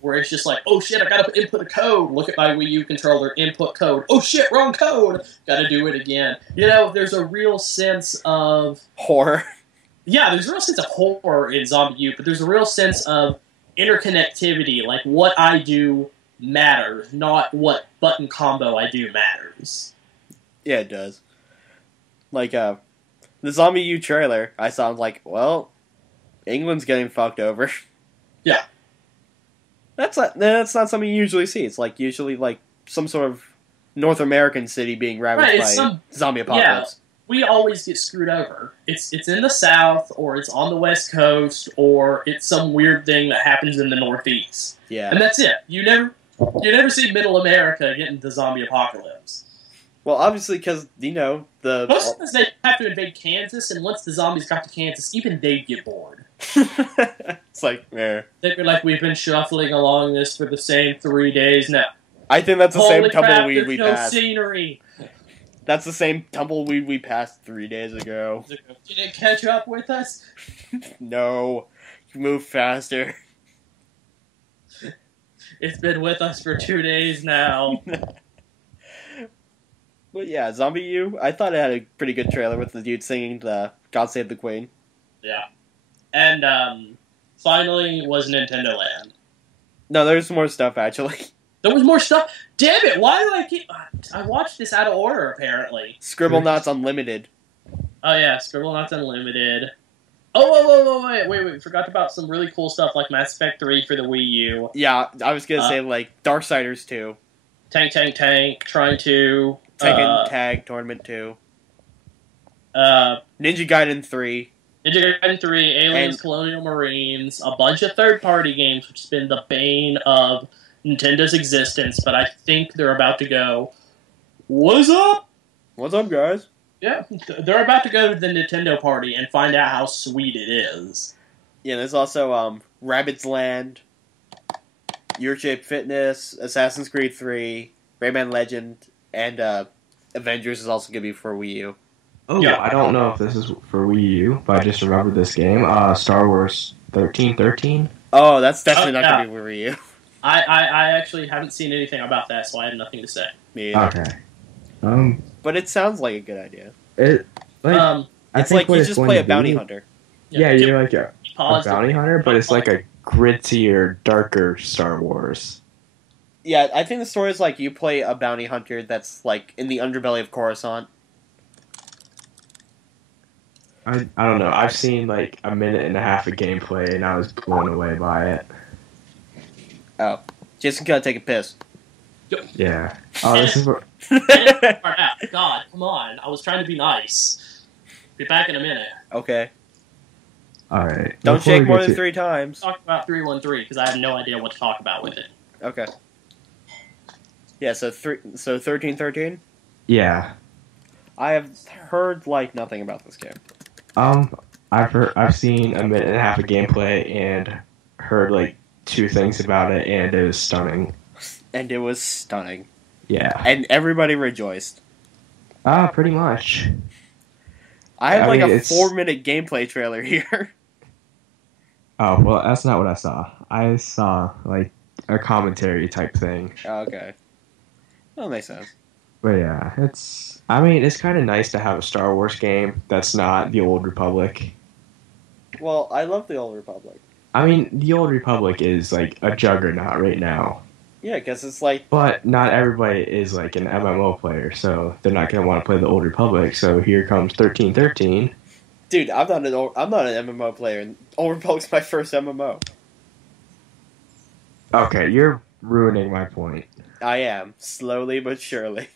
Where it's just like, oh shit, I gotta input a code. Look at my Wii U controller, input code. Oh shit, wrong code. Gotta do it again. There's a real sense of... Horror. Yeah, there's a real sense of horror in Zombie U, but there's a real sense of interconnectivity. Like, what I do matters, not what button combo I do matters. Yeah, it does. Like, the Zombie U trailer, I saw, like, well, England's getting fucked over. Yeah. That's not something you usually see. It's, like, usually, like, some sort of North American city being ravaged by zombie apocalypse. Yeah, we always get screwed over. It's in the South, or it's on the West Coast, or it's some weird thing that happens in the Northeast. Yeah. And that's it. You never see Middle America getting the zombie apocalypse. Well, obviously, because, Most of us, they have to invade Kansas, and once the zombies got to Kansas, even they'd get bored. It's like, eh. They'd be like, we've been shuffling along this for the same 3 days now. I think that's the same Holy crap, tumbleweed we there's no passed. scenery. That's the same tumbleweed we passed 3 days ago. Did it catch up with us? No. Move faster. It's been with us for 2 days now. But yeah, Zombie U, I thought it had a pretty good trailer with the dude singing the God Save the Queen. Yeah. And, finally was Nintendo Land. No, there's more stuff, actually. There was more stuff? Damn it, why do I keep... I watched this out of order, apparently. Scribblenauts Unlimited. Oh yeah, Scribblenauts Unlimited. Oh, wait, forgot about some really cool stuff like Mass Effect 3 for the Wii U. Yeah, I was gonna say, like, Darksiders 2. Tank, Trying to... Tekken Tag Tournament 2. Ninja Gaiden 3. Ninja Gaiden 3, Aliens, Colonial Marines, a bunch of third-party games, which has been the bane of Nintendo's existence, but I think they're about to go, what's up? What's up, guys? Yeah, they're about to go to the Nintendo party and find out how sweet it is. Yeah, there's also, Rabbids Land, Your-Shaped Fitness, Assassin's Creed 3, Rayman Legend, and, Avengers is also going to be for Wii U. Oh, yeah. I don't know if this is for Wii U, but I just remembered this game. Star Wars 1313. Oh, that's definitely not going to be for Wii U. I actually haven't seen anything about that, so I have nothing to say. Me either. Okay. But it sounds like a good idea. It's like you just play a bounty hunter. Yeah, you're like a bounty hunter, but it's like a grittier, darker Star Wars. Yeah, I think the story is like you play a bounty hunter that's like in the underbelly of Coruscant. I don't know. I've seen like a minute and a half of gameplay, and I was blown away by it. Oh, Jason gotta take a piss. Yeah. Oh, this is what. God, come on. I was trying to be nice. Be back in a minute. Okay. All right. Don't Before shake we more get than to- 3 times. Talk about 313 because I have no idea what to talk about with it. Okay. Yeah. So 1313. Yeah. I have heard like nothing about this game. I've seen a minute and a half of gameplay and heard like 2 things about it, and it was stunning. And it was stunning. Yeah. And everybody rejoiced. Pretty much. I have like mean, a it's- 4-minute gameplay trailer here. Oh, well, that's not what I saw. I saw like a commentary type thing. Okay. That makes sense. But yeah, it's kind of nice to have a Star Wars game that's not the Old Republic. Well, I love the Old Republic. I mean, the Old Republic is like a juggernaut right now. Yeah, because it's like... But not everybody is like an MMO player, so they're not going to want to play the Old Republic. So here comes 1313. Dude, I'm not an MMO player, and Old Republic's my first MMO. Okay, you're ruining my point. I am. Slowly but surely.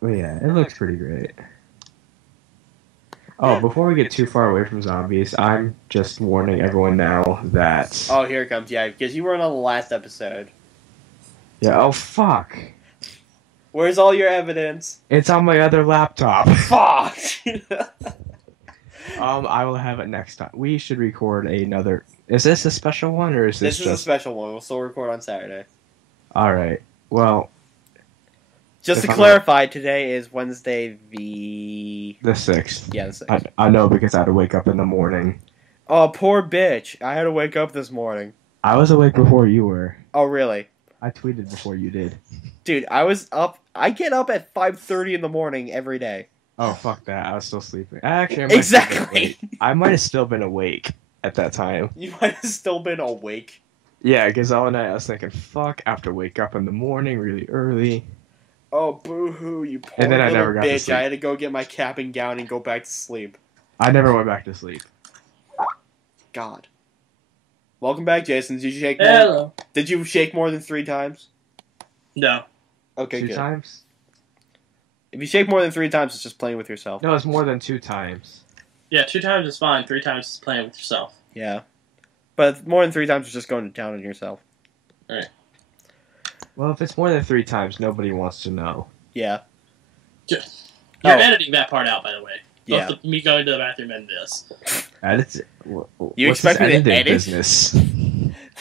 But yeah, it looks pretty great. Oh, before we get too far away from zombies, I'm just warning everyone now that... Oh, here it comes. Yeah, because you weren't on the last episode. Yeah, oh fuck. Where's all your evidence? It's on my other laptop. Fuck! I will have it next time. We should record another... Is this a special one, or is this This is a just... special one. We'll still record on Saturday. Alright, well... Just If to I'm clarify, today is Wednesday the... The 6th. Yeah, the 6th. I know because I had to wake up in the morning. Oh, poor bitch. I had to wake up this morning. I was awake before you were. Oh, really? I tweeted before you did. Dude, I was up... I get up at 5:30 in the morning every day. Oh, fuck that. I was still sleeping. Actually, Exactly! I might have still been awake at that time. You might have still been awake. Yeah, because all night I was thinking, fuck, I have to wake up in the morning really early. Oh, boo-hoo, you poor And then I little never got to bitch. sleep. I had to go get my cap and gown and go back to sleep. I never went back to sleep. God. Welcome back, Jason. Did you shake more? Hello. Did you shake more than 3 times? No. Okay, 2 good. times? If you shake more than 3 times, it's just playing with yourself. No, it's more than 2 times. Yeah, 2 times is fine. 3 times is playing with yourself. Yeah. But more than 3 times is just going to town on yourself. Well, if it's more than 3 times, nobody wants to know. Yeah. You're Oh. editing that part out, by the way. Yeah. Both me going to the bathroom and this. Edits. You what's expect this me to editing edit? business?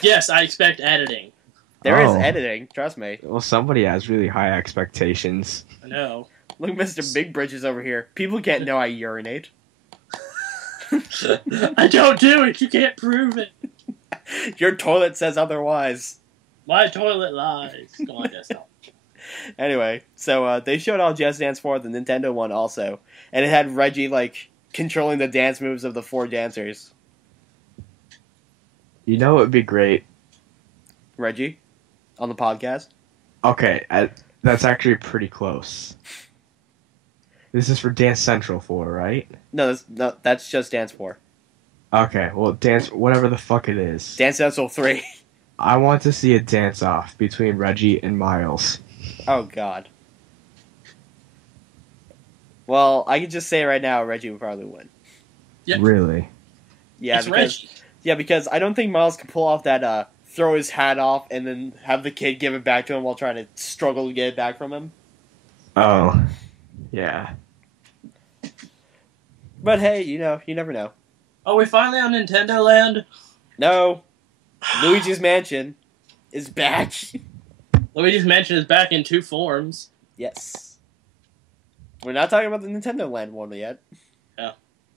Yes, I expect editing. There is Oh. editing, trust me. Well, somebody has really high expectations. I know. Look, Mr. Big Bridges over here. People can't know I urinate. I don't do it. You can't prove it. Your toilet says otherwise. My toilet lies. Go on, desktop. Anyway, so they showed all Just Dance 4, the Nintendo one also. And it had Reggie, like, controlling the dance moves of the 4 dancers. You know what would be great? Reggie? On the podcast? Okay, that's actually pretty close. This is for Dance Central 4, right? No, that's Just Dance 4. Okay, well, dance, whatever the fuck it is. Dance Central 3. I want to see a dance-off between Reggie and Miles. Oh, God. Well, I can just say right now, Reggie would probably win. Yep. Really? Yeah, It's because Reggie. yeah, because I don't think Miles can pull off that throw his hat off and then have the kid give it back to him while trying to struggle to get it back from him. Oh. Yeah. But hey, you never know. Oh, we finally on Nintendo Land? No, Luigi's Mansion is back. Luigi's Mansion is back in 2 forms. Yes. We're not talking about the Nintendo Land one yet.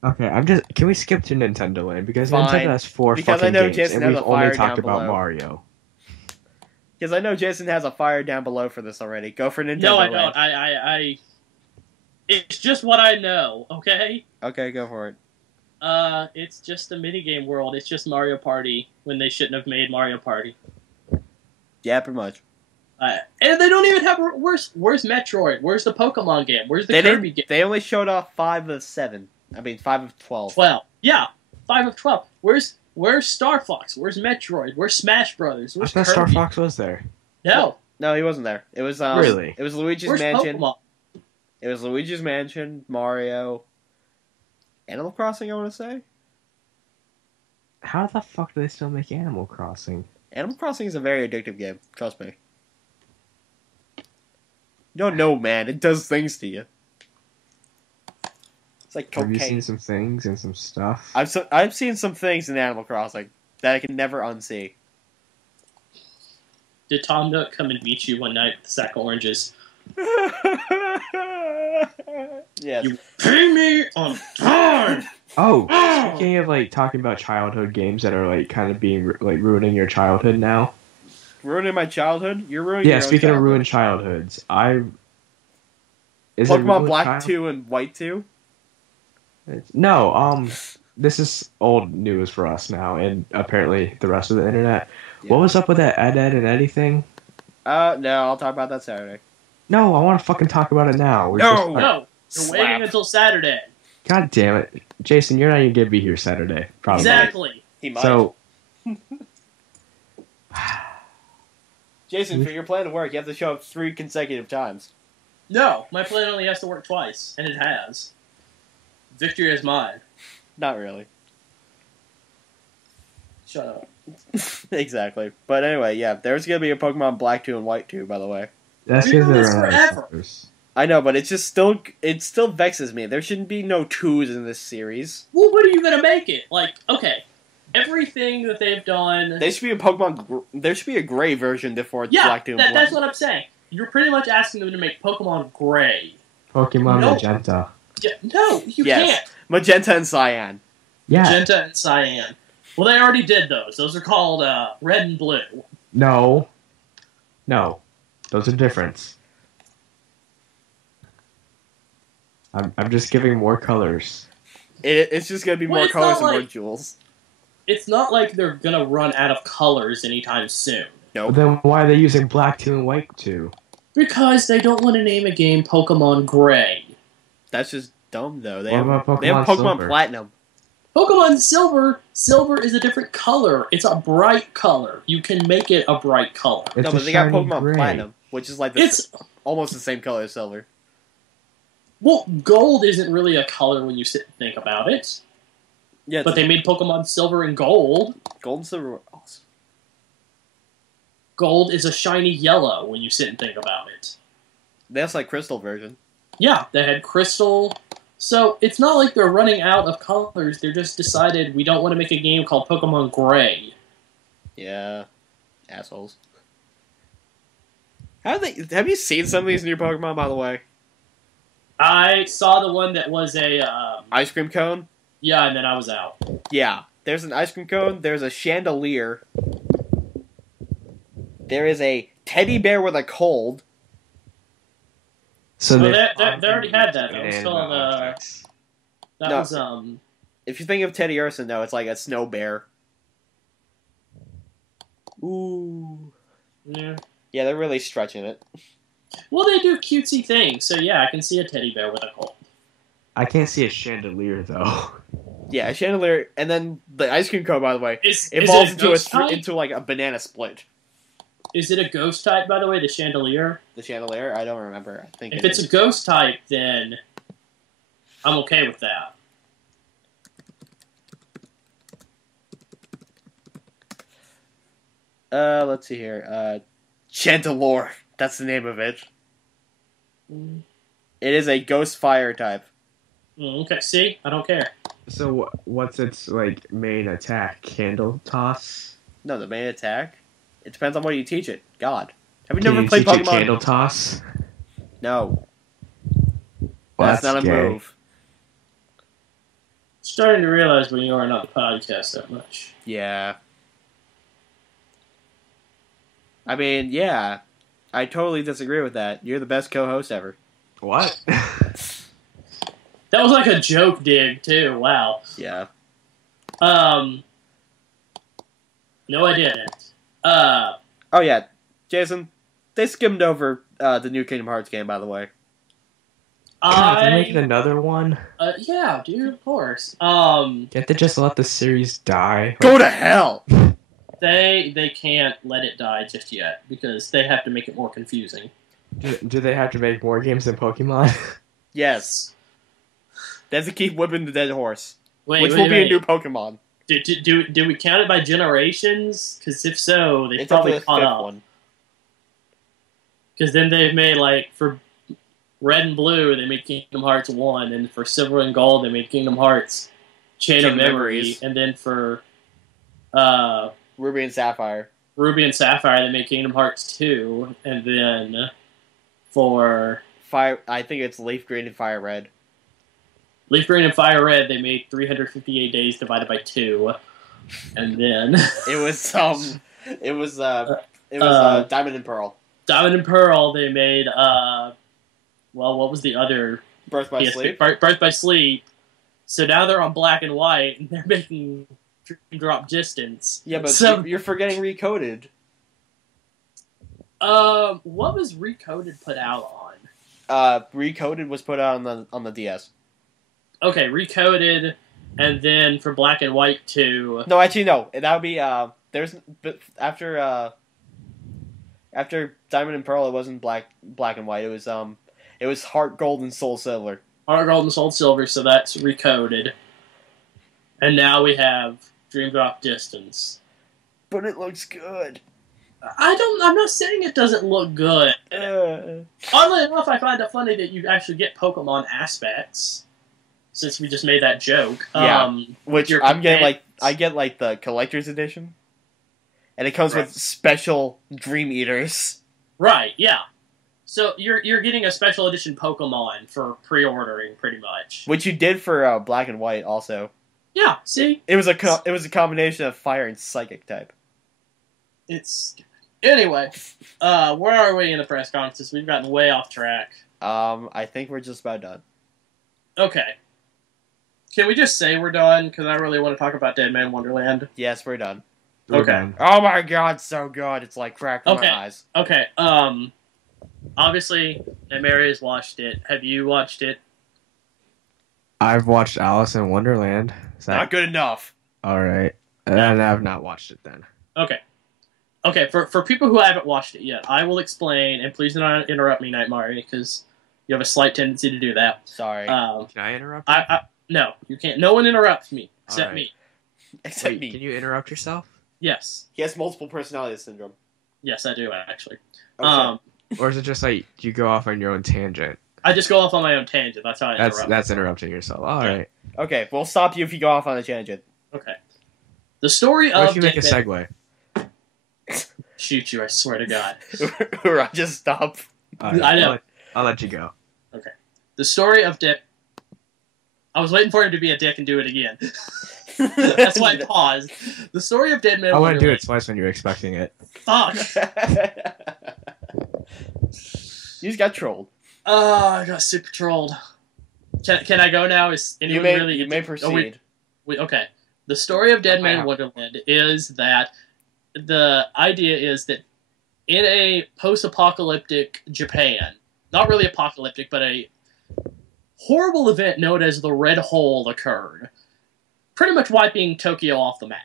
Okay, can we skip to Nintendo Land? Because Fine. Nintendo has 4 Because I fucking know games, Jason and has we've a fire only talked down about below. Mario. Because I know Jason has a fire down below for this already. Go for Nintendo No, I Land. don't. I It's just what I know, okay? Okay, go for it. It's just a minigame world. It's just Mario Party when they shouldn't have made Mario Party. Yeah, pretty much. And they don't even have... Where's Metroid? Where's the Pokemon game? Where's the Kirby game? They only showed off 5 of 7. I mean, 5 of 12. 12. Yeah, 5 of 12. Where's Star Fox? Where's Metroid? Where's Smash Brothers? I Where's thought Kirby? Star Fox was there. No. No, he wasn't there. It was Really? It was Luigi's Where's Mansion. Pokemon? It was Luigi's Mansion, Mario, Animal Crossing. I want to say. How the fuck do they still make Animal Crossing? Animal Crossing is a very addictive game. Trust me. You don't know, man. It does things to you. It's like cocaine. Have you seen some things and some stuff? I've seen some things in Animal Crossing that I can never unsee. Did Tom Nook come and meet you one night with a sack of oranges? Yes. You pay me on time! Oh, speaking of like talking about childhood games that are like kind of being like ruining your childhood now. Ruining my childhood? You're ruining Yeah, your own speaking of childhood. ruined childhoods, is it Pokemon ruined Black child- 2 and White 2? No, this is old news for us now, and apparently the rest of the internet. Yeah. What was up with that Ed and Eddie thing? No, I'll talk about that Saturday. No, I want to fucking talk about it now. No! No, you're Slap. waiting until Saturday. God damn it, Jason, you're not even gonna be here Saturday, probably. Exactly. He might. So, Jason, for your plan to work, you have to show up 3 consecutive times. No, my plan only has to work twice, and it has. Victory is mine. Not really. Shut up. Exactly. But anyway, yeah, there's going to be a Pokemon Black 2 and White 2, by the way. that's We've because done this they're forever. colors. I know, but it still vexes me. There shouldn't be no 2s in this series. Well, what are you gonna make it? Like, okay, everything that they've done... There should be a there should be a gray version before yeah, Black 2 and Black. that's what I'm saying. You're pretty much asking them to make Pokemon Gray. Pokemon No. Magenta. Yeah, no, you Yes. can't. Magenta and Cyan. Yeah. Magenta and Cyan. Well, they already did those. Those are called Red and Blue. No. Those are different. I'm just giving more colors. It's just going to be Well, more it's colors not and more like- jewels. It's not like they're gonna run out of colors anytime soon. Nope. Then why are they using Black 2 and White 2? Because they don't want to name a game Pokemon Gray. That's just dumb, though. They What have, about they have Pokemon Pokemon Silver? Platinum. Pokemon Silver is a different color. It's a bright color. You can make it a bright color. It's No, a but they got shiny Pokemon gray. Platinum, which is like almost the same color as Silver. Well, gold isn't really a color when you sit and think about it. Yeah, But they made Pokemon Silver and Gold. Gold and Silver were awesome. Gold is a shiny yellow when you sit and think about it. That's like Crystal version. Yeah, they had Crystal. So it's not like they're running out of colors. They're just decided we don't want to make a game called Pokemon Gray. Yeah, assholes. Have you seen some of these new Pokemon, by the way? I saw the one that was a Ice cream cone? yeah, and then I was out. Yeah. There's an ice cream cone, there's a chandelier. There is a teddy bear with a cold. So Well, they they already had that. That was inanimate called objects. that No. was If you think of Teddy Urson, though, it's like a snow bear. Ooh. yeah. Yeah, they're really stretching it. Well, they do cutesy things, so yeah, I can see a teddy bear with a cold. I can't see a chandelier though. Yeah, a chandelier, and then the ice cream cone, by the way, Is evolves it a into ghost type? into like a banana split. Is it a ghost type, by the way, the chandelier? The chandelier, I don't remember. I think If it's a ghost type, then I'm okay with that. let's see here. Chandelure. That's the name of it. It is a ghost fire type. Okay, see? I don't care. So what's its like main attack? Candle toss? No, the main attack. It depends on what you teach it. God, have you Can never you played teach it Pokemon? candle toss? No, Well, that's not a gay. move. Starting to realize when you are not the podcast that much. Yeah. I mean, yeah. I totally disagree with that. You're the best co-host ever. What? That was like a joke dig, too. Wow. Yeah. No, I didn't. Oh yeah, Jason, they skimmed over the new Kingdom Hearts game, by the way. God, they're making another one? Yeah, dude, of course. Can't they just let the series die? Go to hell! They can't let it die just yet, because they have to make it more confusing. Do they have to make more games than Pokemon? Yes. They have to keep whipping the dead horse. Wait, which will be a new Pokemon. Do we count it by generations? Because if so, they've It's up to probably the caught fifth up. one. Because then they've made, like, for Red and Blue, they made Kingdom Hearts 1, and for Silver and Gold, they made Kingdom Hearts Chain of Memory, and then for Ruby and Sapphire. They made Kingdom Hearts 2, and then for I think it's Leaf Green and Fire Red. Leaf Green and Fire Red, they made 358 days divided by 2, and then It was Diamond and Pearl. Diamond and Pearl, they made what was the other? Birth by Sleep. Birth by Sleep. So now they're on Black and White, and they're making Dream Drop Distance. Yeah, but so, you're forgetting Recoded. what was Recoded put out on? Recoded was put out on the DS. Okay, Recoded, and then for Black and White 2. No, actually, no. That would be after Diamond and Pearl. It wasn't Black and White. It was Heart Gold and Soul Silver. Heart Gold and Soul Silver, so that's Recoded. And now we have Dream Drop Distance. But it looks good. I'm not saying it doesn't look good. Oddly enough, I find it funny that you actually get Pokemon aspects. Since we just made that joke. Yeah. Which I get like the collector's edition. And it comes with special Dream Eaters. Right, yeah. So you're getting a special edition Pokemon for pre-ordering, pretty much. Which you did for Black and White, also. Yeah. See, it was a combination of Fire and Psychic type. It's anyway. Where are we in the press conferences? We've gotten way off track. I think we're just about done. Okay. Can we just say we're done? Because I really want to talk about Dead Man Wonderland. Yes, we're done. Okay. Oh my god, so good! It's like cracking my eyes. Okay. Obviously, Mary has watched it. Have you watched it? I've watched Alice in Wonderland. Not good enough. All right, and I've not watched it then. Okay. Okay. For people who haven't watched it yet, I will explain. And please do not interrupt me, Nightmare, because you have a slight tendency to do that. Sorry. Can I interrupt? No, you can't. No one interrupts me except me. Except me. Can you interrupt yourself? Yes. He has multiple personality syndrome. Yes, I do actually. Okay. Or is it just like you go off on your own tangent? I just go off on my own tangent. That's how I interrupt. That's interrupting yourself. All right. Okay, we'll stop you if you go off on a tangent. Okay. The story What of if you make a segue? Shoot you! I swear to God. Or I just stop. Right, I know. I'll let you go. Okay. The story of Dead. I was waiting for him to be a dick and do it again. That's why I paused. The story of Dead Man. I want to do Wonderland. it twice when you're expecting it. Fuck. You just got trolled. Oh, I got super trolled. Can I go now? Is anyone You may proceed. Okay. The story of Dead Man Wonderland is that the idea is that in a post-apocalyptic Japan, not really apocalyptic, but a horrible event known as the Red Hole occurred, pretty much wiping Tokyo off the map.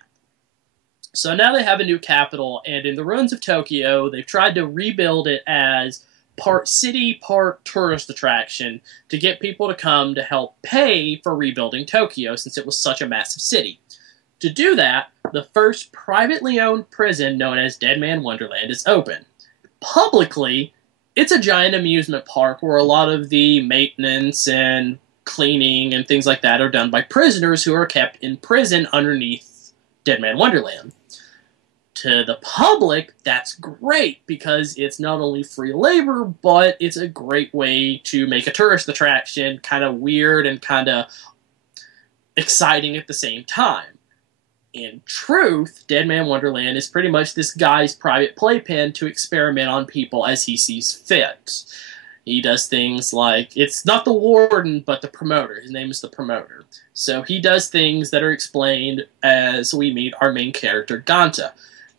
So now they have a new capital, and in the ruins of Tokyo, they've tried to rebuild it as part city, part tourist attraction to get people to come to help pay for rebuilding Tokyo since it was such a massive city. To do that, the first privately owned prison known as Dead Man Wonderland is open. Publicly, it's a giant amusement park where a lot of the maintenance and cleaning and things like that are done by prisoners who are kept in prison underneath Dead Man Wonderland. To the public, that's great because it's not only free labor, but it's a great way to make a tourist attraction kind of weird and kind of exciting at the same time. In truth, Dead Man Wonderland is pretty much this guy's private playpen to experiment on people as he sees fit. He does things like, it's not the warden, but the promoter. His name is the promoter. So he does things that are explained as we meet our main character, Ganta.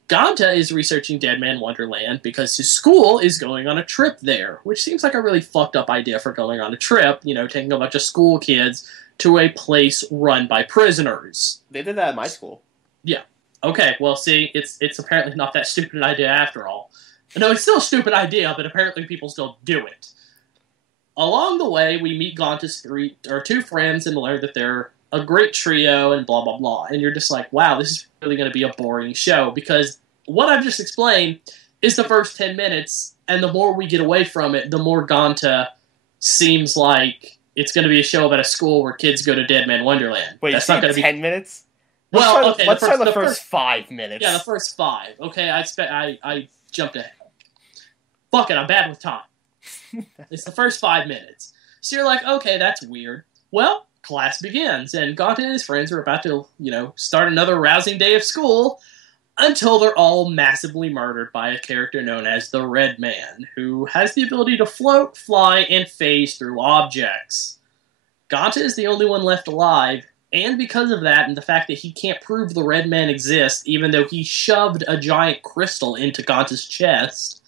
Ganta is researching Dead Man Wonderland because his school is going on a trip there, which seems like a really fucked up idea for going on a trip, you know, taking a bunch of school kids to a place run by prisoners. They did that at my school. Yeah. Okay, well, see, it's apparently not that stupid an idea after all. No, it's still a stupid idea, but apparently people still do it. Along the way, we meet Ganta's two friends and learn that they're a great trio and blah, blah, blah. And you're just like, wow, this is really going to be a boring show, because what I've just explained is the first 10 minutes, and the more we get away from it, the more Ganta seems like it's going to be a show about a school where kids go to Dead Man Wonderland. Wait, that's not going to be 10 minutes? Well, okay. Let's try the first 5 minutes. Yeah, the first 5. Okay, I jumped ahead. Fuck it, I'm bad with time. It's the first 5 minutes. So you're like, okay, that's weird. Well, class begins, and Ganta and his friends are about to, start another rousing day of school until they're all massively murdered by a character known as the Red Man, who has the ability to float, fly, and phase through objects. Ganta is the only one left alive, and because of that, and the fact that he can't prove the Red Man exists, even though he shoved a giant crystal into Ganta's chest,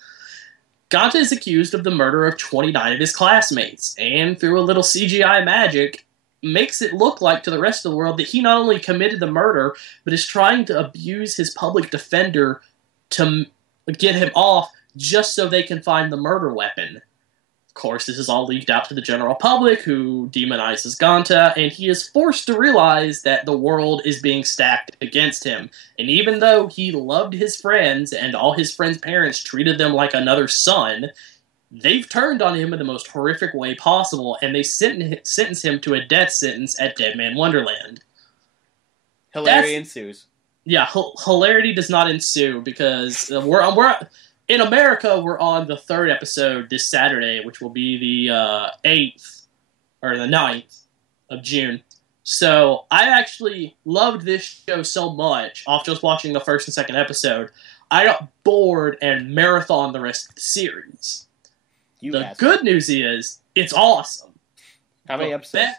Ganta is accused of the murder of 29 of his classmates, and through a little CGI magic, makes it look like to the rest of the world that he not only committed the murder, but is trying to abuse his public defender to get him off just so they can find the murder weapon. Of course, this is all leaked out to the general public, who demonizes Ganta, and he is forced to realize that the world is being stacked against him. And even though he loved his friends, and all his friends' parents treated them like another son, they've turned on him in the most horrific way possible, and they sentence him to a death sentence at Dead Man Wonderland. Hilarity ensues. Yeah, hilarity does not ensue, because we're in America, we're on the 3rd episode this Saturday, which will be the 8th, or the 9th of June. So, I actually loved this show so much, off just watching the 1st and 2nd episode, I got bored and marathoned the rest of the series. The good news is, it's awesome. How many episodes?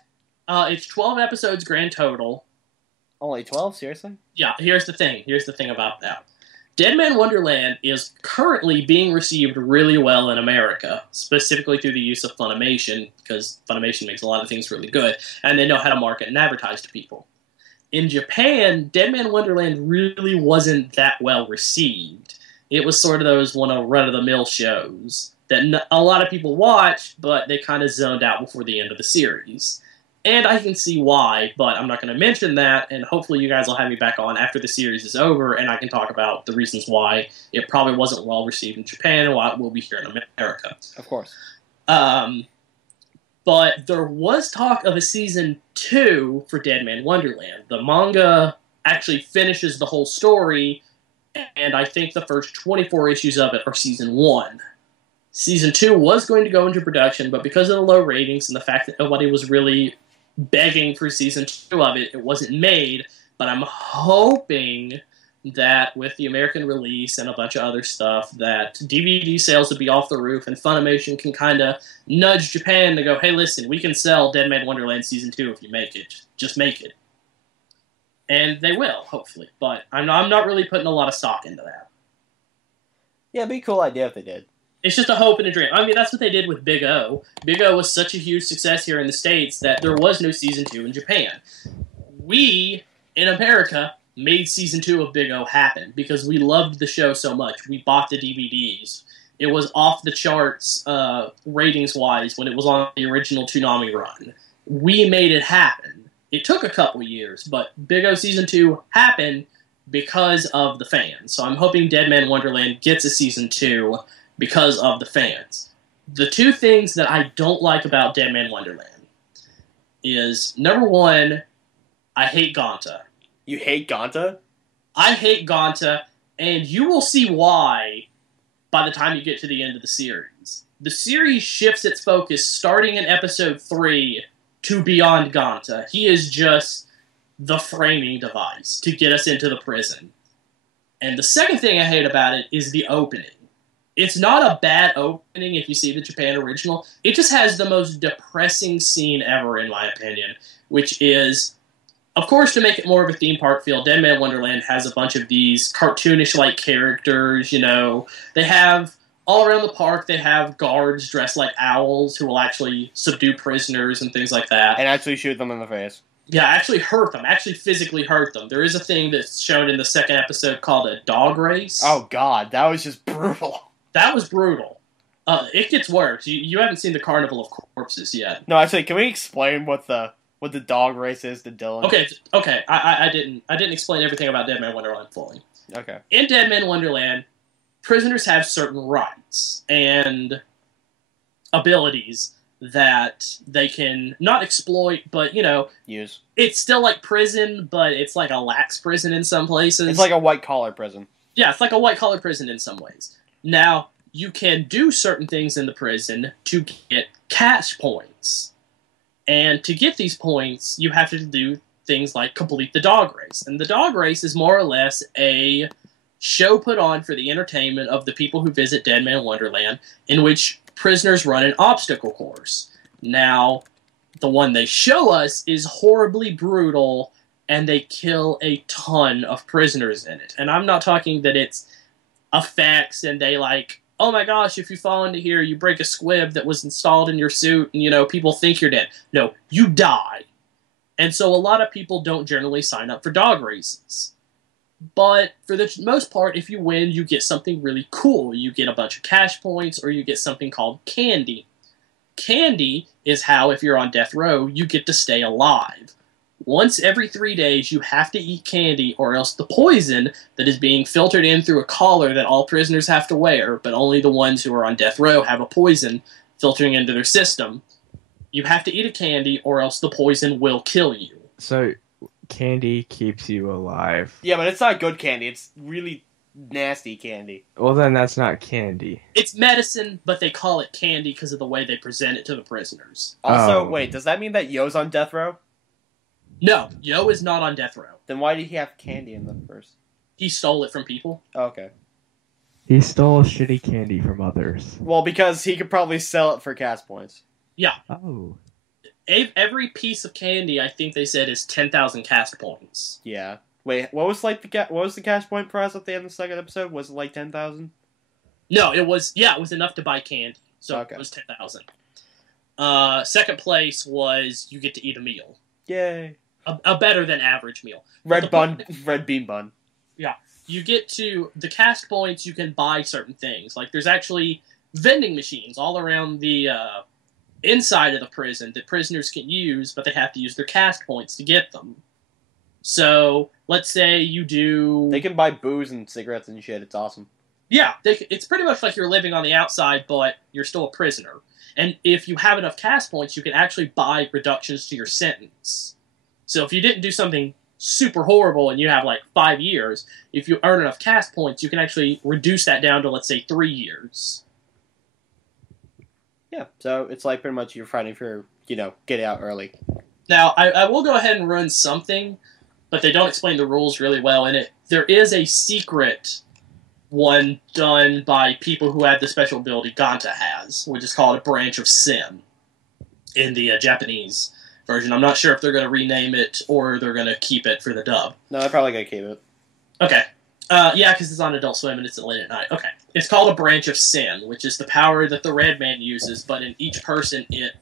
It's 12 episodes grand total. Only 12? Seriously? Yeah, here's the thing. Here's the thing about that. Dead Man Wonderland is currently being received really well in America, specifically through the use of Funimation, because Funimation makes a lot of things really good, and they know how to market and advertise to people. In Japan, Dead Man Wonderland really wasn't that well received. It was sort of those run-of-the-mill shows that a lot of people watched, but they kind of zoned out before the end of the series. And I can see why, but I'm not going to mention that, and hopefully you guys will have me back on after the series is over, and I can talk about the reasons why it probably wasn't well received in Japan and why it will be here in America. Of course. But there was talk of a Season 2 for Dead Man Wonderland. The manga actually finishes the whole story, and I think the first 24 issues of it are Season 1. Season 2 was going to go into production, but because of the low ratings and the fact that nobody was really begging for Season 2 of it, it wasn't made. But I'm hoping that with the American release and a bunch of other stuff, that DVD sales will be off the roof, and Funimation can kind of nudge Japan to go, hey, listen, we can sell Dead Man Wonderland Season 2 if you make it. Just make it. And they will, hopefully. But I'm not really putting a lot of stock into that. Yeah, it'd be a cool idea if they did. It's just a hope and a dream. I mean, that's what they did with Big O. Big O was such a huge success here in the States that there was no Season 2 in Japan. We, in America, made Season 2 of Big O happen because we loved the show so much. We bought the DVDs. It was off the charts ratings-wise when it was on the original Toonami run. We made it happen. It took a couple years, but Big O Season 2 happened because of the fans. So I'm hoping Dead Man Wonderland gets a Season 2 because of the fans. The two things that I don't like about Dead Man Wonderland is, number one, I hate Ganta. You hate Ganta? I hate Ganta, and you will see why by the time you get to the end of the series. The series shifts its focus starting in episode 3 to beyond Ganta. He is just the framing device to get us into the prison. And the second thing I hate about it is the opening. It's not a bad opening if you see the Japan original. It just has the most depressing scene ever, in my opinion, which is, of course, to make it more of a theme park feel, Dead Man Wonderland has a bunch of these cartoonish-like characters, you know. They have, all around the park, they have guards dressed like owls who will actually subdue prisoners and things like that. And actually shoot them in the face. Yeah, actually hurt them, actually physically hurt them. There is a thing that's shown in the second episode called a dog race. Oh, God, that was just brutal. That was brutal. It gets worse. You haven't seen the Carnival of Corpses yet. No, actually, can we explain what the dog race is to Dylan? Okay. I didn't explain everything about Dead Man Wonderland fully. Okay. In Dead Man Wonderland, prisoners have certain rights and abilities that they can not exploit, but, you know... Use. It's still like prison, but it's like a lax prison in some places. It's like a white-collar prison. Yeah, it's like a white-collar prison in some ways. Now, you can do certain things in the prison to get cash points. And to get these points, you have to do things like complete the dog race. And the dog race is more or less a show put on for the entertainment of the people who visit Dead Man Wonderland, in which prisoners run an obstacle course. Now, the one they show us is horribly brutal, and they kill a ton of prisoners in it. And I'm not talking that it's effects and they like, oh my gosh, if you fall into here, you break a squib that was installed in your suit, and, you know, people think you're dead. No, you die. And so a lot of people don't generally sign up for dog races. But for the most part, if you win, you get something really cool. You get a bunch of cash points, or you get something called candy. Candy is how, if you're on death row, you get to stay alive. Once every 3 days, you have to eat candy, or else the poison that is being filtered in through a collar that all prisoners have to wear, but only the ones who are on death row have a poison filtering into their system. You have to eat a candy, or else the poison will kill you. So, candy keeps you alive. Yeah, but it's not good candy. It's really nasty candy. Well, then that's not candy. It's medicine, but they call it candy because of the way they present it to the prisoners. Also, Oh. wait, does that mean that Yo's on death row? No, Yo is not on death row. Then why did he have candy in them first? He stole it from people. Oh, okay. He stole shitty candy from others. Well, because he could probably sell it for cash points. Oh. Every piece of candy, I think they said, is 10,000 cash points. Yeah. Wait, what was the cash point price at the end of the second episode? Was it like 10,000? No, it was enough to buy candy. So Okay. it was 10,000. Second place was you get to eat a meal. Yay. A better than average meal. Red bean bun. You get to the cash points, you can buy certain things. Like, there's actually vending machines all around the inside of the prison that prisoners can use, but they have to use their cash points to get them. So, let's say you do... They can buy booze and cigarettes and shit. It's awesome. Yeah, it's pretty much like you're living on the outside, but you're still a prisoner. And if you have enough cash points, you can actually buy reductions to your sentence. So if you didn't do something super horrible and you have like 5 years, if you earn enough cash points, you can actually reduce that down to, let's say, 3 years. Yeah, so it's like pretty much you're fighting for, get out early. Now, I will go ahead and run something, but they don't explain the rules really well in it. There is a secret one done by people who have the special ability Ganta has, which is called a branch of sin in the Japanese version. I'm not sure if they're going to rename it or they're going to keep it for the dub. No, they're probably going to keep it. Okay. Yeah, because it's on Adult Swim and it's at late at night. Okay. It's called a branch of sin, which is the power that the Red Man uses, but in each person it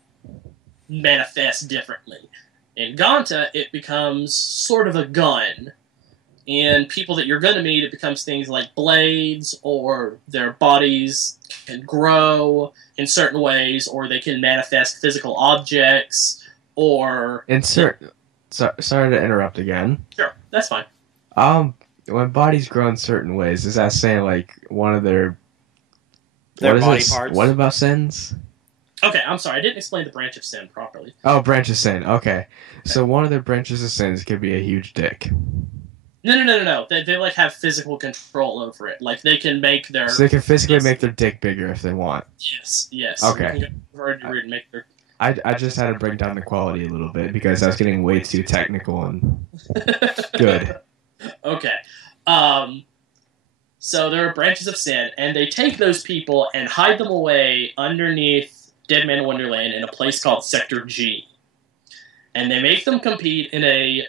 manifests differently. In Ganta, it becomes sort of a gun. In people that you're going to meet, it becomes things like blades, or their bodies can grow in certain ways, or they can manifest physical objects, or... Sorry to interrupt again. Sure, that's fine. When bodies grow in certain ways, is that saying like one of their body parts? What about sins? Okay, I'm sorry, I didn't explain the branch of sin properly. Oh, branch of sin. Okay. So one of their branches of sins could be a huge dick. No. They like have physical control over it. Like they can make their... So they can physically make their dick bigger if they want. Yes. Okay. You can go over and make their... I just had to bring down the quality a little bit because I was getting way too technical and good. Okay. So there are branches of sin, and they take those people and hide them away underneath Dead Man Wonderland in a place called Sector G. And they make them compete in a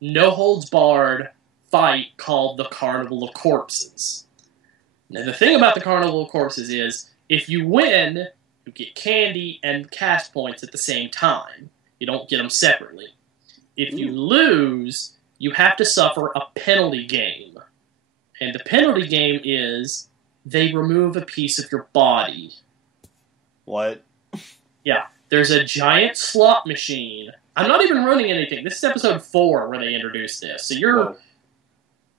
no-holds-barred fight called the Carnival of Corpses. Now, the thing about the Carnival of Corpses is, if you win, you get candy and cast points at the same time. You don't get them separately. If you lose, you have to suffer a penalty game. And the penalty game is, they remove a piece of your body. What? Yeah, there's a giant slot machine. I'm not even running anything. This is episode 4 where they introduced this. So you're Whoa.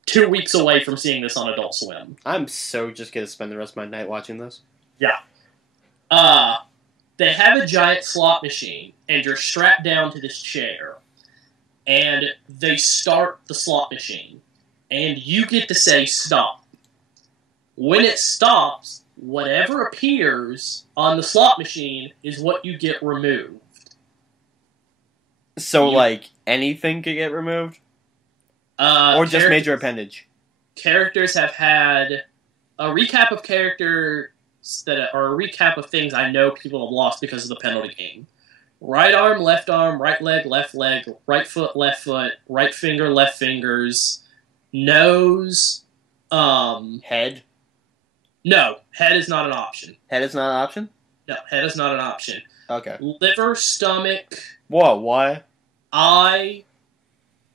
2 weeks away from seeing this on Adult Swim. I'm so just gonna spend the rest of my night watching this. Yeah. They have a giant slot machine, and you're strapped down to this chair. And they start the slot machine. And you get to say stop. When it stops, whatever appears on the slot machine is what you get removed. So, You- like, anything could get removed? Or just major appendage? Characters have had a recap of characters that are a recap of things I know people have lost because of the penalty game. Right arm, right leg, right foot, right finger, left fingers, nose, Head? no, head is not an option. Head is not an option? No, head is not an option. Okay. Liver, stomach, Whoa, why? eye,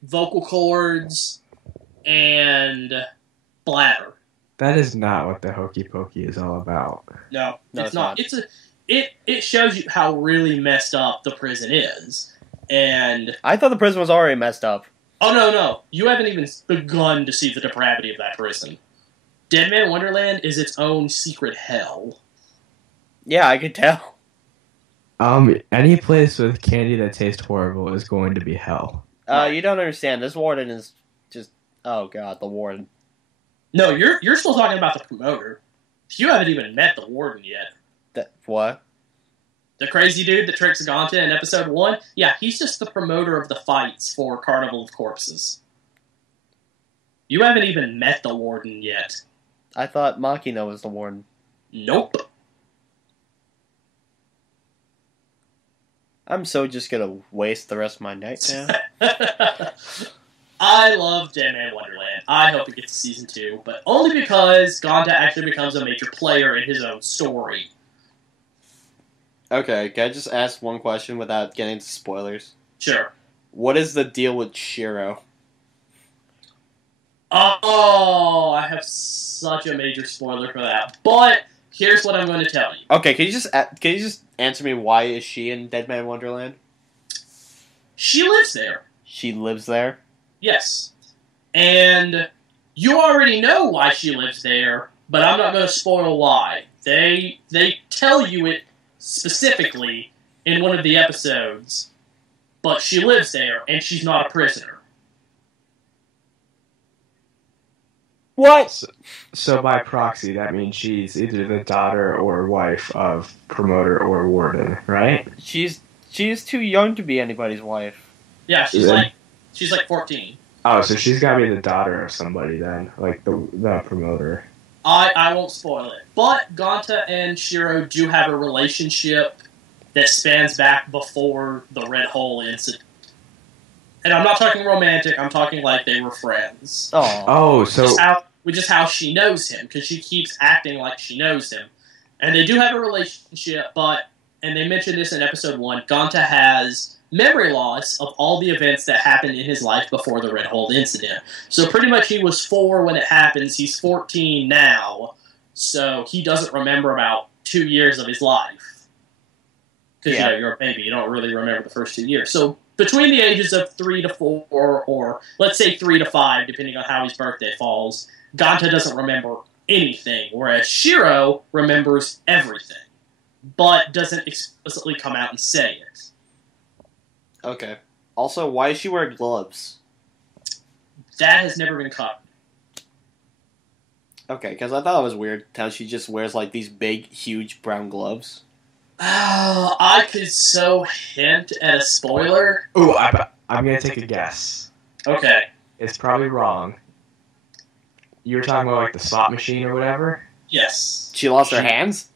vocal cords, and bladder. That is not what the Hokey Pokey is all about. No, No, it's it's not. not. It shows you how really messed up the prison is. And I thought the prison was already messed up. oh no, you haven't even begun to see the depravity of that prison. Dead Man Wonderland is its own secret hell. Yeah, I could tell. Any place with candy that tastes horrible is going to be hell. You don't understand. This warden is just... Oh, God, the warden. No, you're still talking about the promoter. You haven't even met the warden yet. What? The crazy dude that tricks Gonta in episode 1? Yeah, he's just the promoter of the fights for Carnival of Corpses. You haven't even met the warden yet. I thought Makino was the warden. Nope. I'm so just gonna waste the rest of my night now. I love Dead Man Wonderland. I hope it gets to season 2, but only because Gonta actually becomes a major player in his own story. Okay, can I just ask one question without getting into spoilers? Sure. What is the deal with Shiro? Oh, I have such a major spoiler for that. But here's what I'm going to tell you. Okay, can you just answer me why is she in Dead Man Wonderland? She lives there. She lives there? Yes. And you already know why she lives there, but I'm not going to spoil why. They tell you it specifically in one of the episodes, but she lives there, and she's not a prisoner. What? So by proxy, that means she's either the daughter or wife of promoter or warden, right? She's too young to be anybody's wife. Yeah, she's Yeah. like 14. Oh, so she's got to be the daughter of somebody then, like the promoter. I won't spoil it. But Gonta and Shiro do have a relationship that spans back before the Red Hole incident. And I'm not talking romantic, I'm talking like they were friends. Oh. So Which is how she knows him, because she keeps acting like she knows him. And they do have a relationship, and they mentioned this in episode 1, Gonta has memory loss of all the events that happened in his life before the Red Hole incident. So pretty much he was 4 when it happens, he's 14 now, so he doesn't remember about 2 years of his life. Because you're a baby, you don't really remember the first 2 years. So between the ages of 3 to 4, or let's say 3 to 5, depending on how his birthday falls, Gonta doesn't remember anything, whereas Shiro remembers everything, but doesn't explicitly come out and say it. Okay. Also, why is she wearing gloves? That has never been covered. Okay, because I thought it was weird how she just wears, like, these big, huge brown gloves. I could so hint at a spoiler. ooh, I'm gonna take a guess. Okay. It's probably wrong. you were talking about like the slot machine or whatever. Yes. She lost her hands?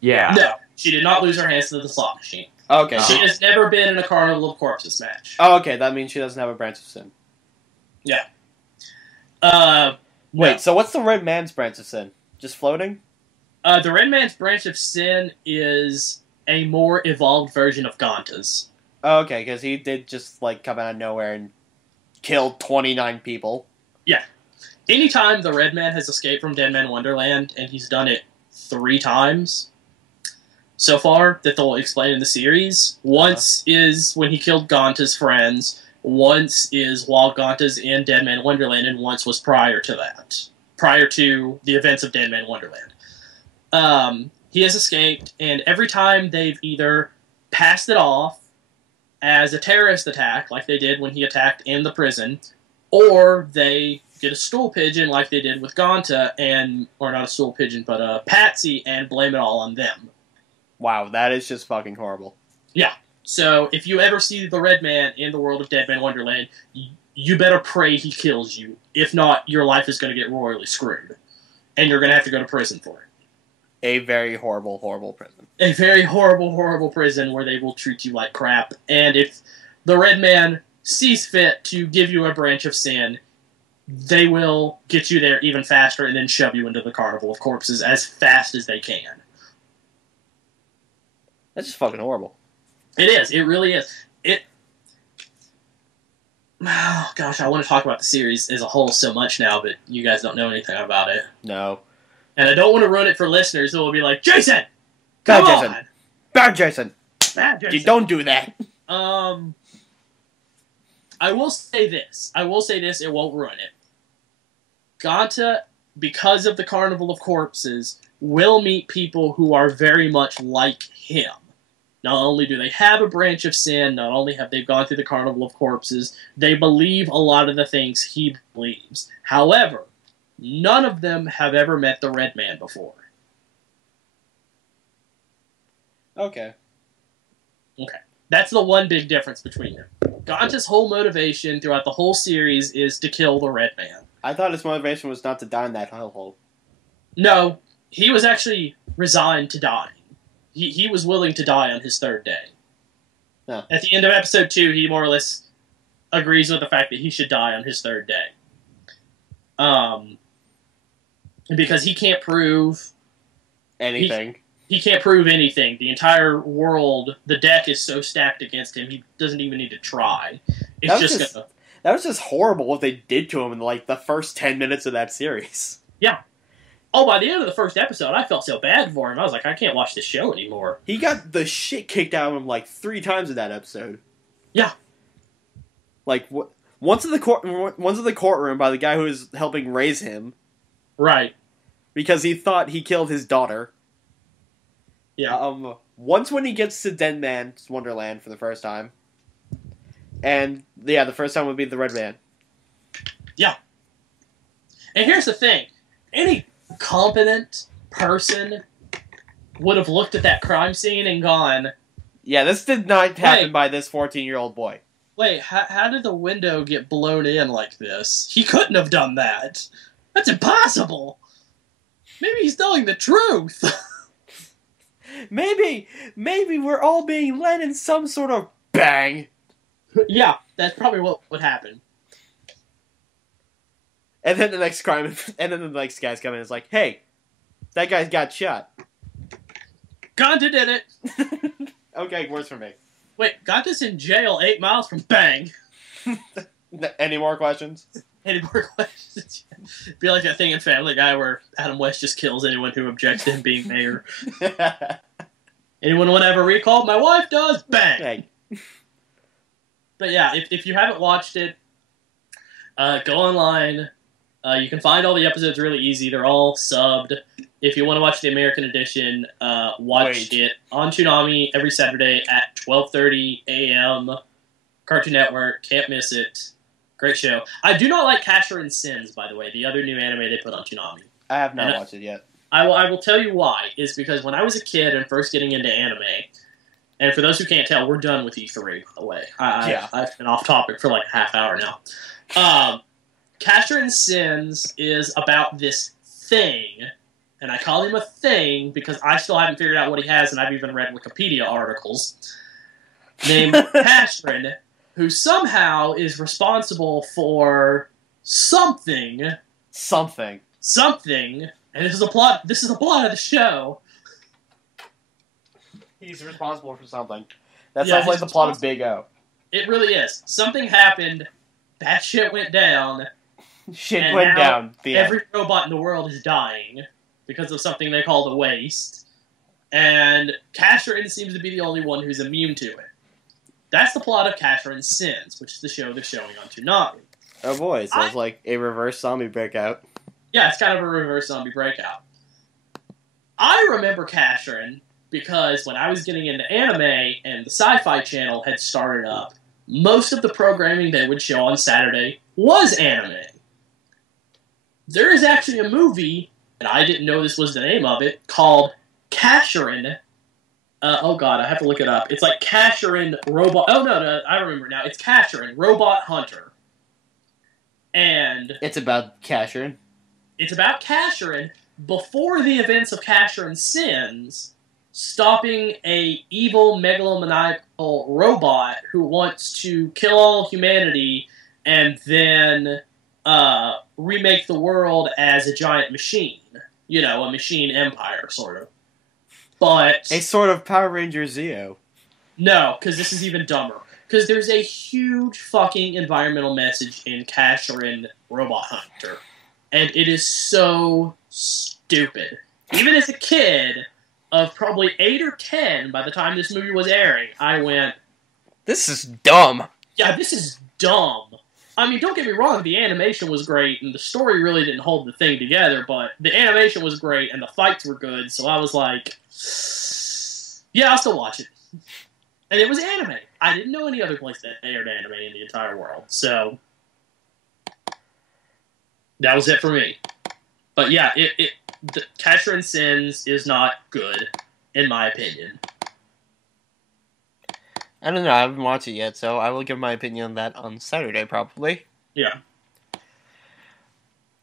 Yeah. No, she did not lose her hands to the slot machine. Okay. She has never been in a Carnival of Corpses match. Oh, okay. That means she doesn't have a branch of sin. Wait, so what's the Red Man's branch of sin? Just floating? The Red Man's branch of sin is a more evolved version of Ganta's. Oh, okay, because he did just, like, come out of nowhere and kill 29 people. Anytime the Red Man has escaped from Dead Man Wonderland, and he's done it 3 times so far that they'll explain in the series. Once is when he killed Ganta's friends, once is while Ganta's in Dead Man Wonderland, and once was prior to that. Prior to the events of Dead Man Wonderland. He has escaped, and every time they've either passed it off as a terrorist attack, like they did when he attacked in the prison, or they get a stool pigeon like they did with Ganta, or not a stool pigeon, but a Patsy, and blame it all on them. Wow, that is just fucking horrible. So, if you ever see the Red Man in the world of Dead Man Wonderland, you better pray he kills you. If not, your life is going to get royally screwed. And you're going to have to go to prison for it. A very horrible, horrible prison. A very horrible, horrible prison where they will treat you like crap. And if the Red Man sees fit to give you a branch of sin, they will get you there even faster and then shove you into the Carnival of Corpses as fast as they can. That's just fucking horrible. It is. It really is. Oh, gosh, I want to talk about the series as a whole so much now, but you guys don't know anything about it. No. And I don't want to ruin it for listeners who will be like, Jason! Bad Come Jason! on! Bad Jason! Bad Jason! You don't do that! I will say this. It won't ruin it. Ganta, because of the Carnival of Corpses, will meet people who are very much like him. Not only do they have a branch of sin, not only have they gone through the Carnival of Corpses, they believe a lot of the things he believes. However, none of them have ever met the Red Man before. Okay. That's the one big difference between them. Ganta's whole motivation throughout the whole series is to kill the Red Man. I thought his motivation was not to die in that hellhole. No, he was actually resigned to dying. He was willing to die on his 3rd day. Yeah. At the end of episode 2, he more or less agrees with the fact that he should die on his 3rd day. Because he can't prove Anything. He can't prove anything. The entire world, the deck is so stacked against him, he doesn't even need to try. It's just gonna... That was just horrible what they did to him in, like, the first 10 minutes of that series. Yeah. Oh, by the end of the first episode, I felt so bad for him. I was like, I can't watch this show anymore. He got the shit kicked out of him, like, 3 times in that episode. Yeah. Like, once in the courtroom by the guy who was helping raise him. Right. Because he thought he killed his daughter. Yeah. Once when he gets to Dead Man's Wonderland for the first time. And, yeah, the first time would be the Red Man. Yeah. And here's the thing. Any competent person would have looked at that crime scene and gone, yeah, this did not happen by this 14-year-old boy. Wait, how did the window get blown in like this? He couldn't have done that. That's impossible. Maybe he's telling the truth. Maybe we're all being led in some sort of bang. Yeah, that's probably what would happen. And then the next guy's come in and is like, hey, that guy's got shot. Ganta did it. Okay, worse for me. Wait, Ganta's in jail 8 miles from bang. Any more questions? Any more questions? Be like that thing in Family Guy where Adam West just kills anyone who objects to him being mayor. Anyone want to have a recall? My wife does. Bang. Hey. But yeah, if you haven't watched it, go online. You can find all the episodes really easy. They're all subbed. If you want to watch the American edition, watch it on Toonami every Saturday at 12:30 a.m. Cartoon Network. Can't miss it. Great show. I do not like Casher & Sins, by the way, the other new anime they put on Toonami. I have not watched it yet. I will tell you why. Is because when I was a kid and first getting into anime, and for those who can't tell, we're done with E3, by the way. I've been off topic for like a half hour now. Casher Sins is about this thing, and I call him a thing because I still haven't figured out what he has, and I've even read Wikipedia articles, named Casherin, who somehow is responsible for something, and this is a plot of the show. He's responsible for something. That Yeah, sounds like he's the plot of Big O. It really is. Something happened, that shit went down, Shit and went now down. The every end. robot in the world is dying because of something they call the waste, and Casherin seems to be the only one who's immune to it. That's the plot of Casherin Sins, which is the show they're showing on Toonami. Oh boy, it sounds like a reverse zombie breakout. Yeah, it's kind of a reverse zombie breakout. I remember Casherin because when I was getting into anime and the Sci-Fi Channel had started up, most of the programming they would show on Saturday was anime. There is actually a movie, and I didn't know this was the name of it, called Casherin. Oh god, I have to look it up. It's like Casherin Robot... Oh, no, I remember now. It's Casherin Robot Hunter. And... It's about Casherin. It's about Casherin before the events of Casherin Sins, stopping a evil megalomaniacal robot who wants to kill all humanity and then remake the world as a giant machine. You know, a machine empire, sort of. But... A sort of Power Ranger Zeo. No, because this is even dumber. Because there's a huge fucking environmental message in Casherin Robot Hunter. And it is so stupid. Even as a kid of probably 8 or 10 by the time this movie was airing, I went, This is dumb. yeah, this is dumb. I mean, don't get me wrong, the animation was great, and the story really didn't hold the thing together, but the animation was great, and the fights were good, so I was like, yeah, I'll still watch it. And it was anime. I didn't know any other place that aired anime in the entire world, so that was it for me. But yeah, the Casherin Sins is not good, in my opinion. I don't know, I haven't watched it yet, so I will give my opinion on that on Saturday, probably. Yeah.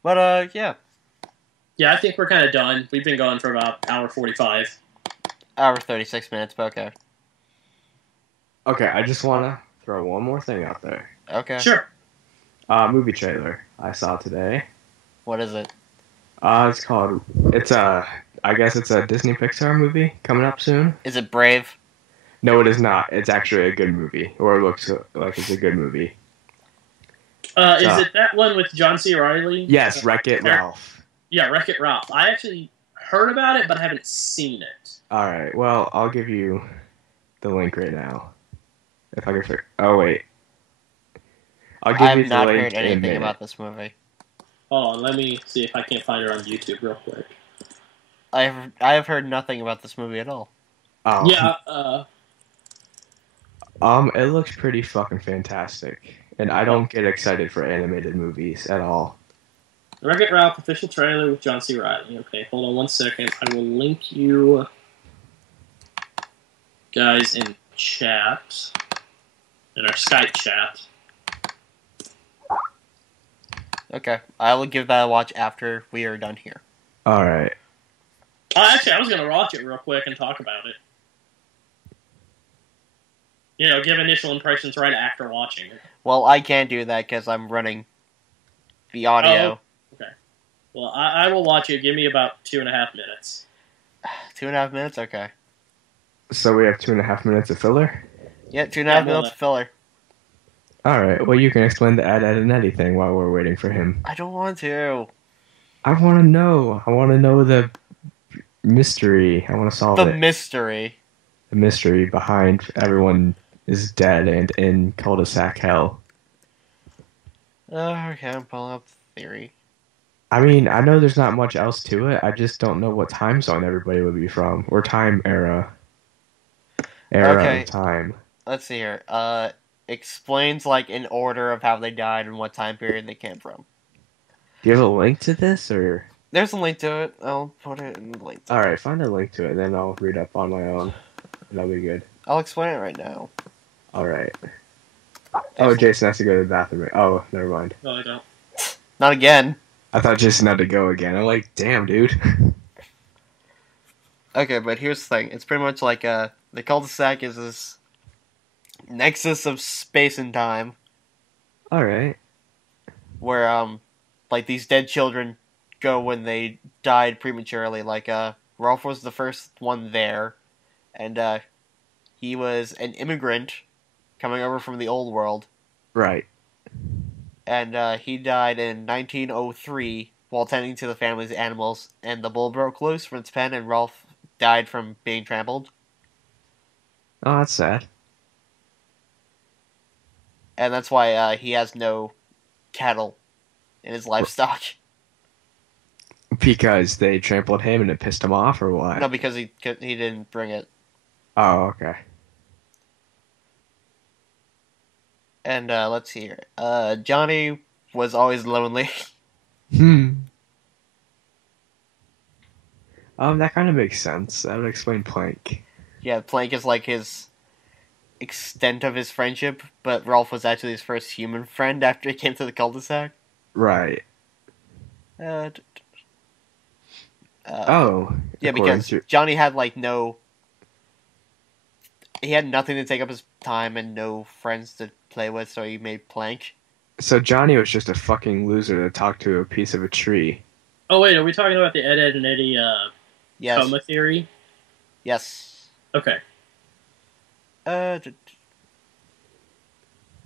But, yeah. Yeah, I think we're kind of done. We've been going for about hour 45. Hour 36 minutes, but okay. Okay, I just want to throw one more thing out there. Okay. Sure. Movie trailer I saw today. What is it? I guess it's a Disney Pixar movie coming up soon. Is it Brave? No, it is not. It's actually a good movie, or it looks like it's a good movie. Is it that one with John C. Reilly? Yes, Wreck-It Ralph. Yeah, Wreck-It Ralph. I actually heard about it, but I haven't seen it. Alright, well, I'll give you the link right now. If I can figure... Oh, wait. I'll give I you have the not link heard in a anything minute. about this movie. Hold on, let me see if I can't find it on YouTube real quick. I have heard nothing about this movie at all. Oh. Yeah, It looks pretty fucking fantastic. And I don't get excited for animated movies at all. Wreck-It Ralph official trailer with John C. Reilly. Okay, hold on one second. I will link you guys in chat, in our Skype chat. Okay, I will give that a watch after we are done here. Alright. Oh, actually, I was going to watch it real quick and talk about it. You know, give initial impressions right after watching it. Well, I can't do that because I'm running the audio. Oh, okay. Well, I will watch it. Give me about 2.5 minutes. 2.5 minutes? Okay. So we have 2.5 minutes of filler? Yeah, 2.5 minutes of filler. Alright, well you can explain the Ed, Ed, and Eddie thing while we're waiting for him. I don't want to. I want to know. I want to know the mystery. I want to solve it. The mystery. The mystery behind everyone is dead and in cul-de-sac hell. Okay, I'm pulling up the theory. I mean, I know there's not much else to it. I just don't know what time zone everybody would be from. Or time era. Okay. Of time. Let's see here. Explains, like, in order of how they died and what time period they came from. Do you have a link to this, or...? There's a link to it. I'll put it in the link. Alright, find a link to it, then I'll read up on my own. That'll be good. I'll explain it right now. Alright. Oh, Jason has to go to the bathroom. Oh, never mind. No, I don't. Not again. I thought Jason had to go again. I'm like, damn, dude. Okay, but here's the thing. It's pretty much like the cul-de-sac is this nexus of space and time Alright. where like these dead children go when they died prematurely. Like Rolf was the first one there, and he was an immigrant coming over from the old world, Right. and he died in 1903 while tending to the family's animals, and the bull broke loose from its pen, and Rolf died from being trampled. Oh, that's sad. And that's why he has no cattle in his livestock. Because they trampled him and it pissed him off, or what? No, because he didn't bring it. Oh, okay. And let's see here. Johnny was always lonely. That kind of makes sense. That would explain Plank. Yeah, Plank is like his extent of his friendship, but Rolf was actually his first human friend after he came to the cul-de-sac. Right. Yeah, according because to- Johnny had like he had nothing to take up his time and no friends to play with, so he made Plank. So Johnny was just a fucking loser to talk to a piece of a tree. Oh wait, are we talking about the Ed, Edd and Eddy Yes. coma theory? Yes. Okay. Yeah.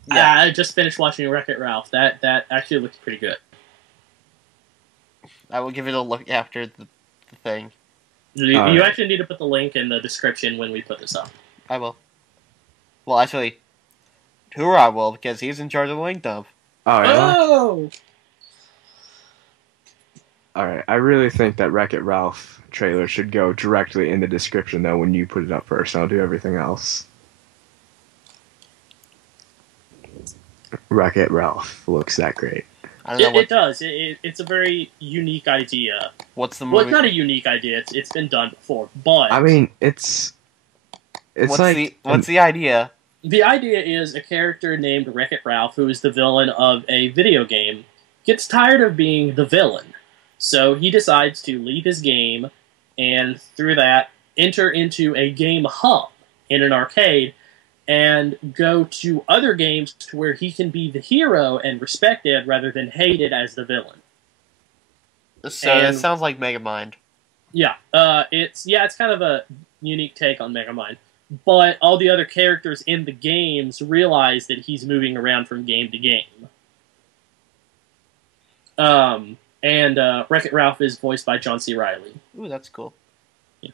I just finished watching Wreck-It Ralph. That actually looks pretty good. I will give it a look after the thing. You actually need to put the link in the description when we put this up. I will. Well, actually, Hoorah will, because he's in charge of the link dump. Oh, yeah? Oh! Alright, I really think that Wreck-It Ralph trailer should go directly in the description, though, when you put it up first. I'll do everything else. Wreck-It Ralph looks that great. I don't know It does. It's a very unique idea. what's the movie. Well, it's not a unique idea. It's been done before, but I mean, it's what's like... the idea? the idea is a character named Wreck-It Ralph, who is the villain of a video game, gets tired of being the villain. So he decides to leave his game and through that enter into a game hub in an arcade and go to other games to where he can be the hero and respected rather than hated as the villain. So And- it sounds like Megamind. Yeah, it's kind of a unique take on Megamind. But all the other characters in the games realize that he's moving around from game to game. And Wreck-It Ralph is voiced by John C. Reilly. Ooh, that's cool. Yeah.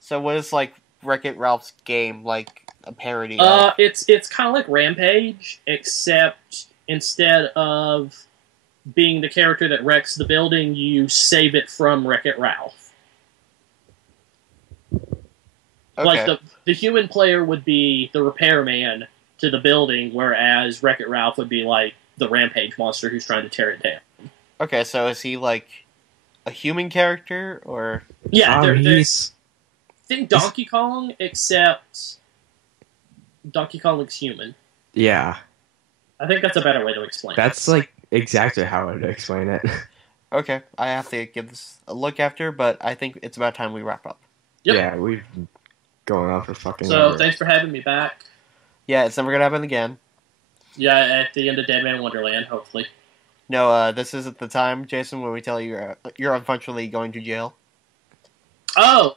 So what is like Wreck-It Ralph's game like a parody of? It's kind of like Rampage, except instead of being the character that wrecks the building, you save it from Wreck-It Ralph. Okay. Like the human player would be the repairman to the building, whereas Wreck-It Ralph would be like the Rampage monster who's trying to tear it down. Okay, so is he like a human character or? Yeah, he's... think Donkey Kong, except Donkey Kong looks human. Yeah, I think that's a better way to explain that's it. like exactly how I would explain it. Okay, I have to give this a look after, but I think it's about time we wrap up. Yep. Yeah, we've been going on for fucking So, ever. thanks for having me back. Yeah, it's never gonna happen again. Yeah, at the end of Dead Man Wonderland, hopefully. No, this isn't the time, Jason, when we tell you you're unfortunately going to jail. Oh!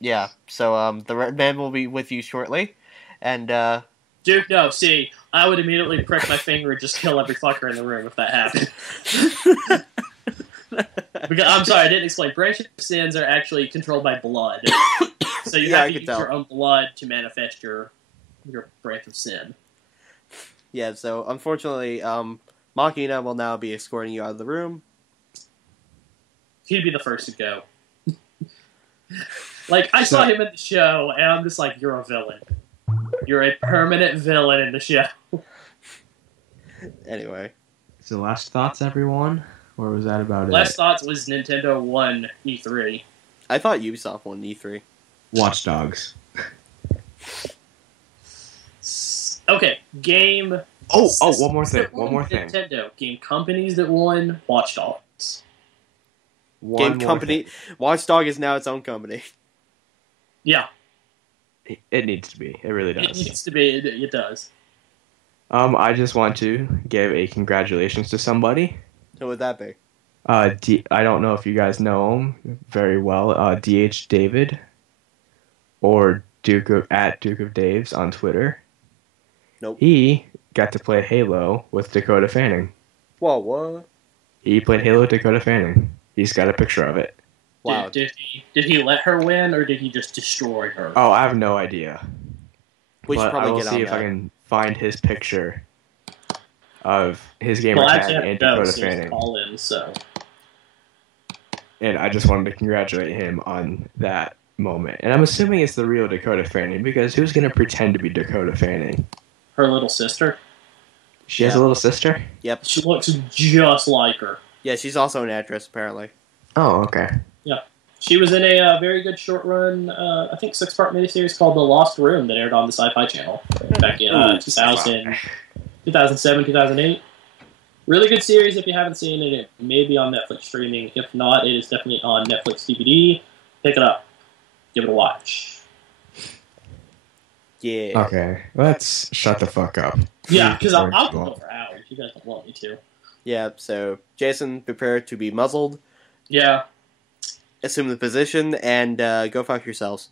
Yeah, so the Red Man will be with you shortly, and Duke, no, see, I would immediately prick my finger and just kill every fucker in the room if that happened. Because, I'm sorry, I didn't explain. Branch of sins are actually controlled by blood. So you Yeah, I have to could use tell. your own blood to manifest your branch of sin. yeah, so unfortunately, Machina will now be escorting you out of the room. He'd be the first to go. Like, I saw him in the show, and I'm just like, you're a villain. You're a permanent villain in the show. Anyway, So last thoughts, everyone? Or was that about Last it? thoughts was Nintendo won E3. I thought Ubisoft won E3. Watch Dogs. Okay, game One more thing. Nintendo game companies that won Watch Dogs. Game company. Watchdog is now its own company. Yeah, It needs to be. It really it does. needs to be. It does. I just want to give a congratulations to somebody. Who would that be? I don't know if you guys know him very well. DH David, or Duke of Daves on Twitter. Nope. He got to play Halo with Dakota Fanning. Whoa, what? He played Halo with Dakota Fanning. He's got a picture of it. Wow. Did he let her win, or did he just destroy her? Oh, I have no idea. We should But I probably will get on see if that. I can find his picture of his Well, gamer I tag actually have and to go, Dakota so Fanning. call in. So And I just wanted to congratulate him on that moment. And I'm assuming it's the real Dakota Fanning, because who's going to pretend to be Dakota Fanning? her little sister. She has a little sister? Yep. She looks just like her. Yeah, she's also an actress, apparently. Oh, okay. She was in a very good short run, I think 6-part miniseries called The Lost Room that aired on the Sci-Fi Channel back in 2007, 2008. Really good series if you haven't seen it. It may be on Netflix streaming. If not, it is definitely on Netflix DVD. Pick it up. Give it a watch. Yeah. Okay, let's shut the fuck up. Yeah, because I'll First of go all. for hours. You guys don't want me to. Yeah, so, Jason, prepare to be muzzled. Yeah. Assume the position, and go fuck yourselves.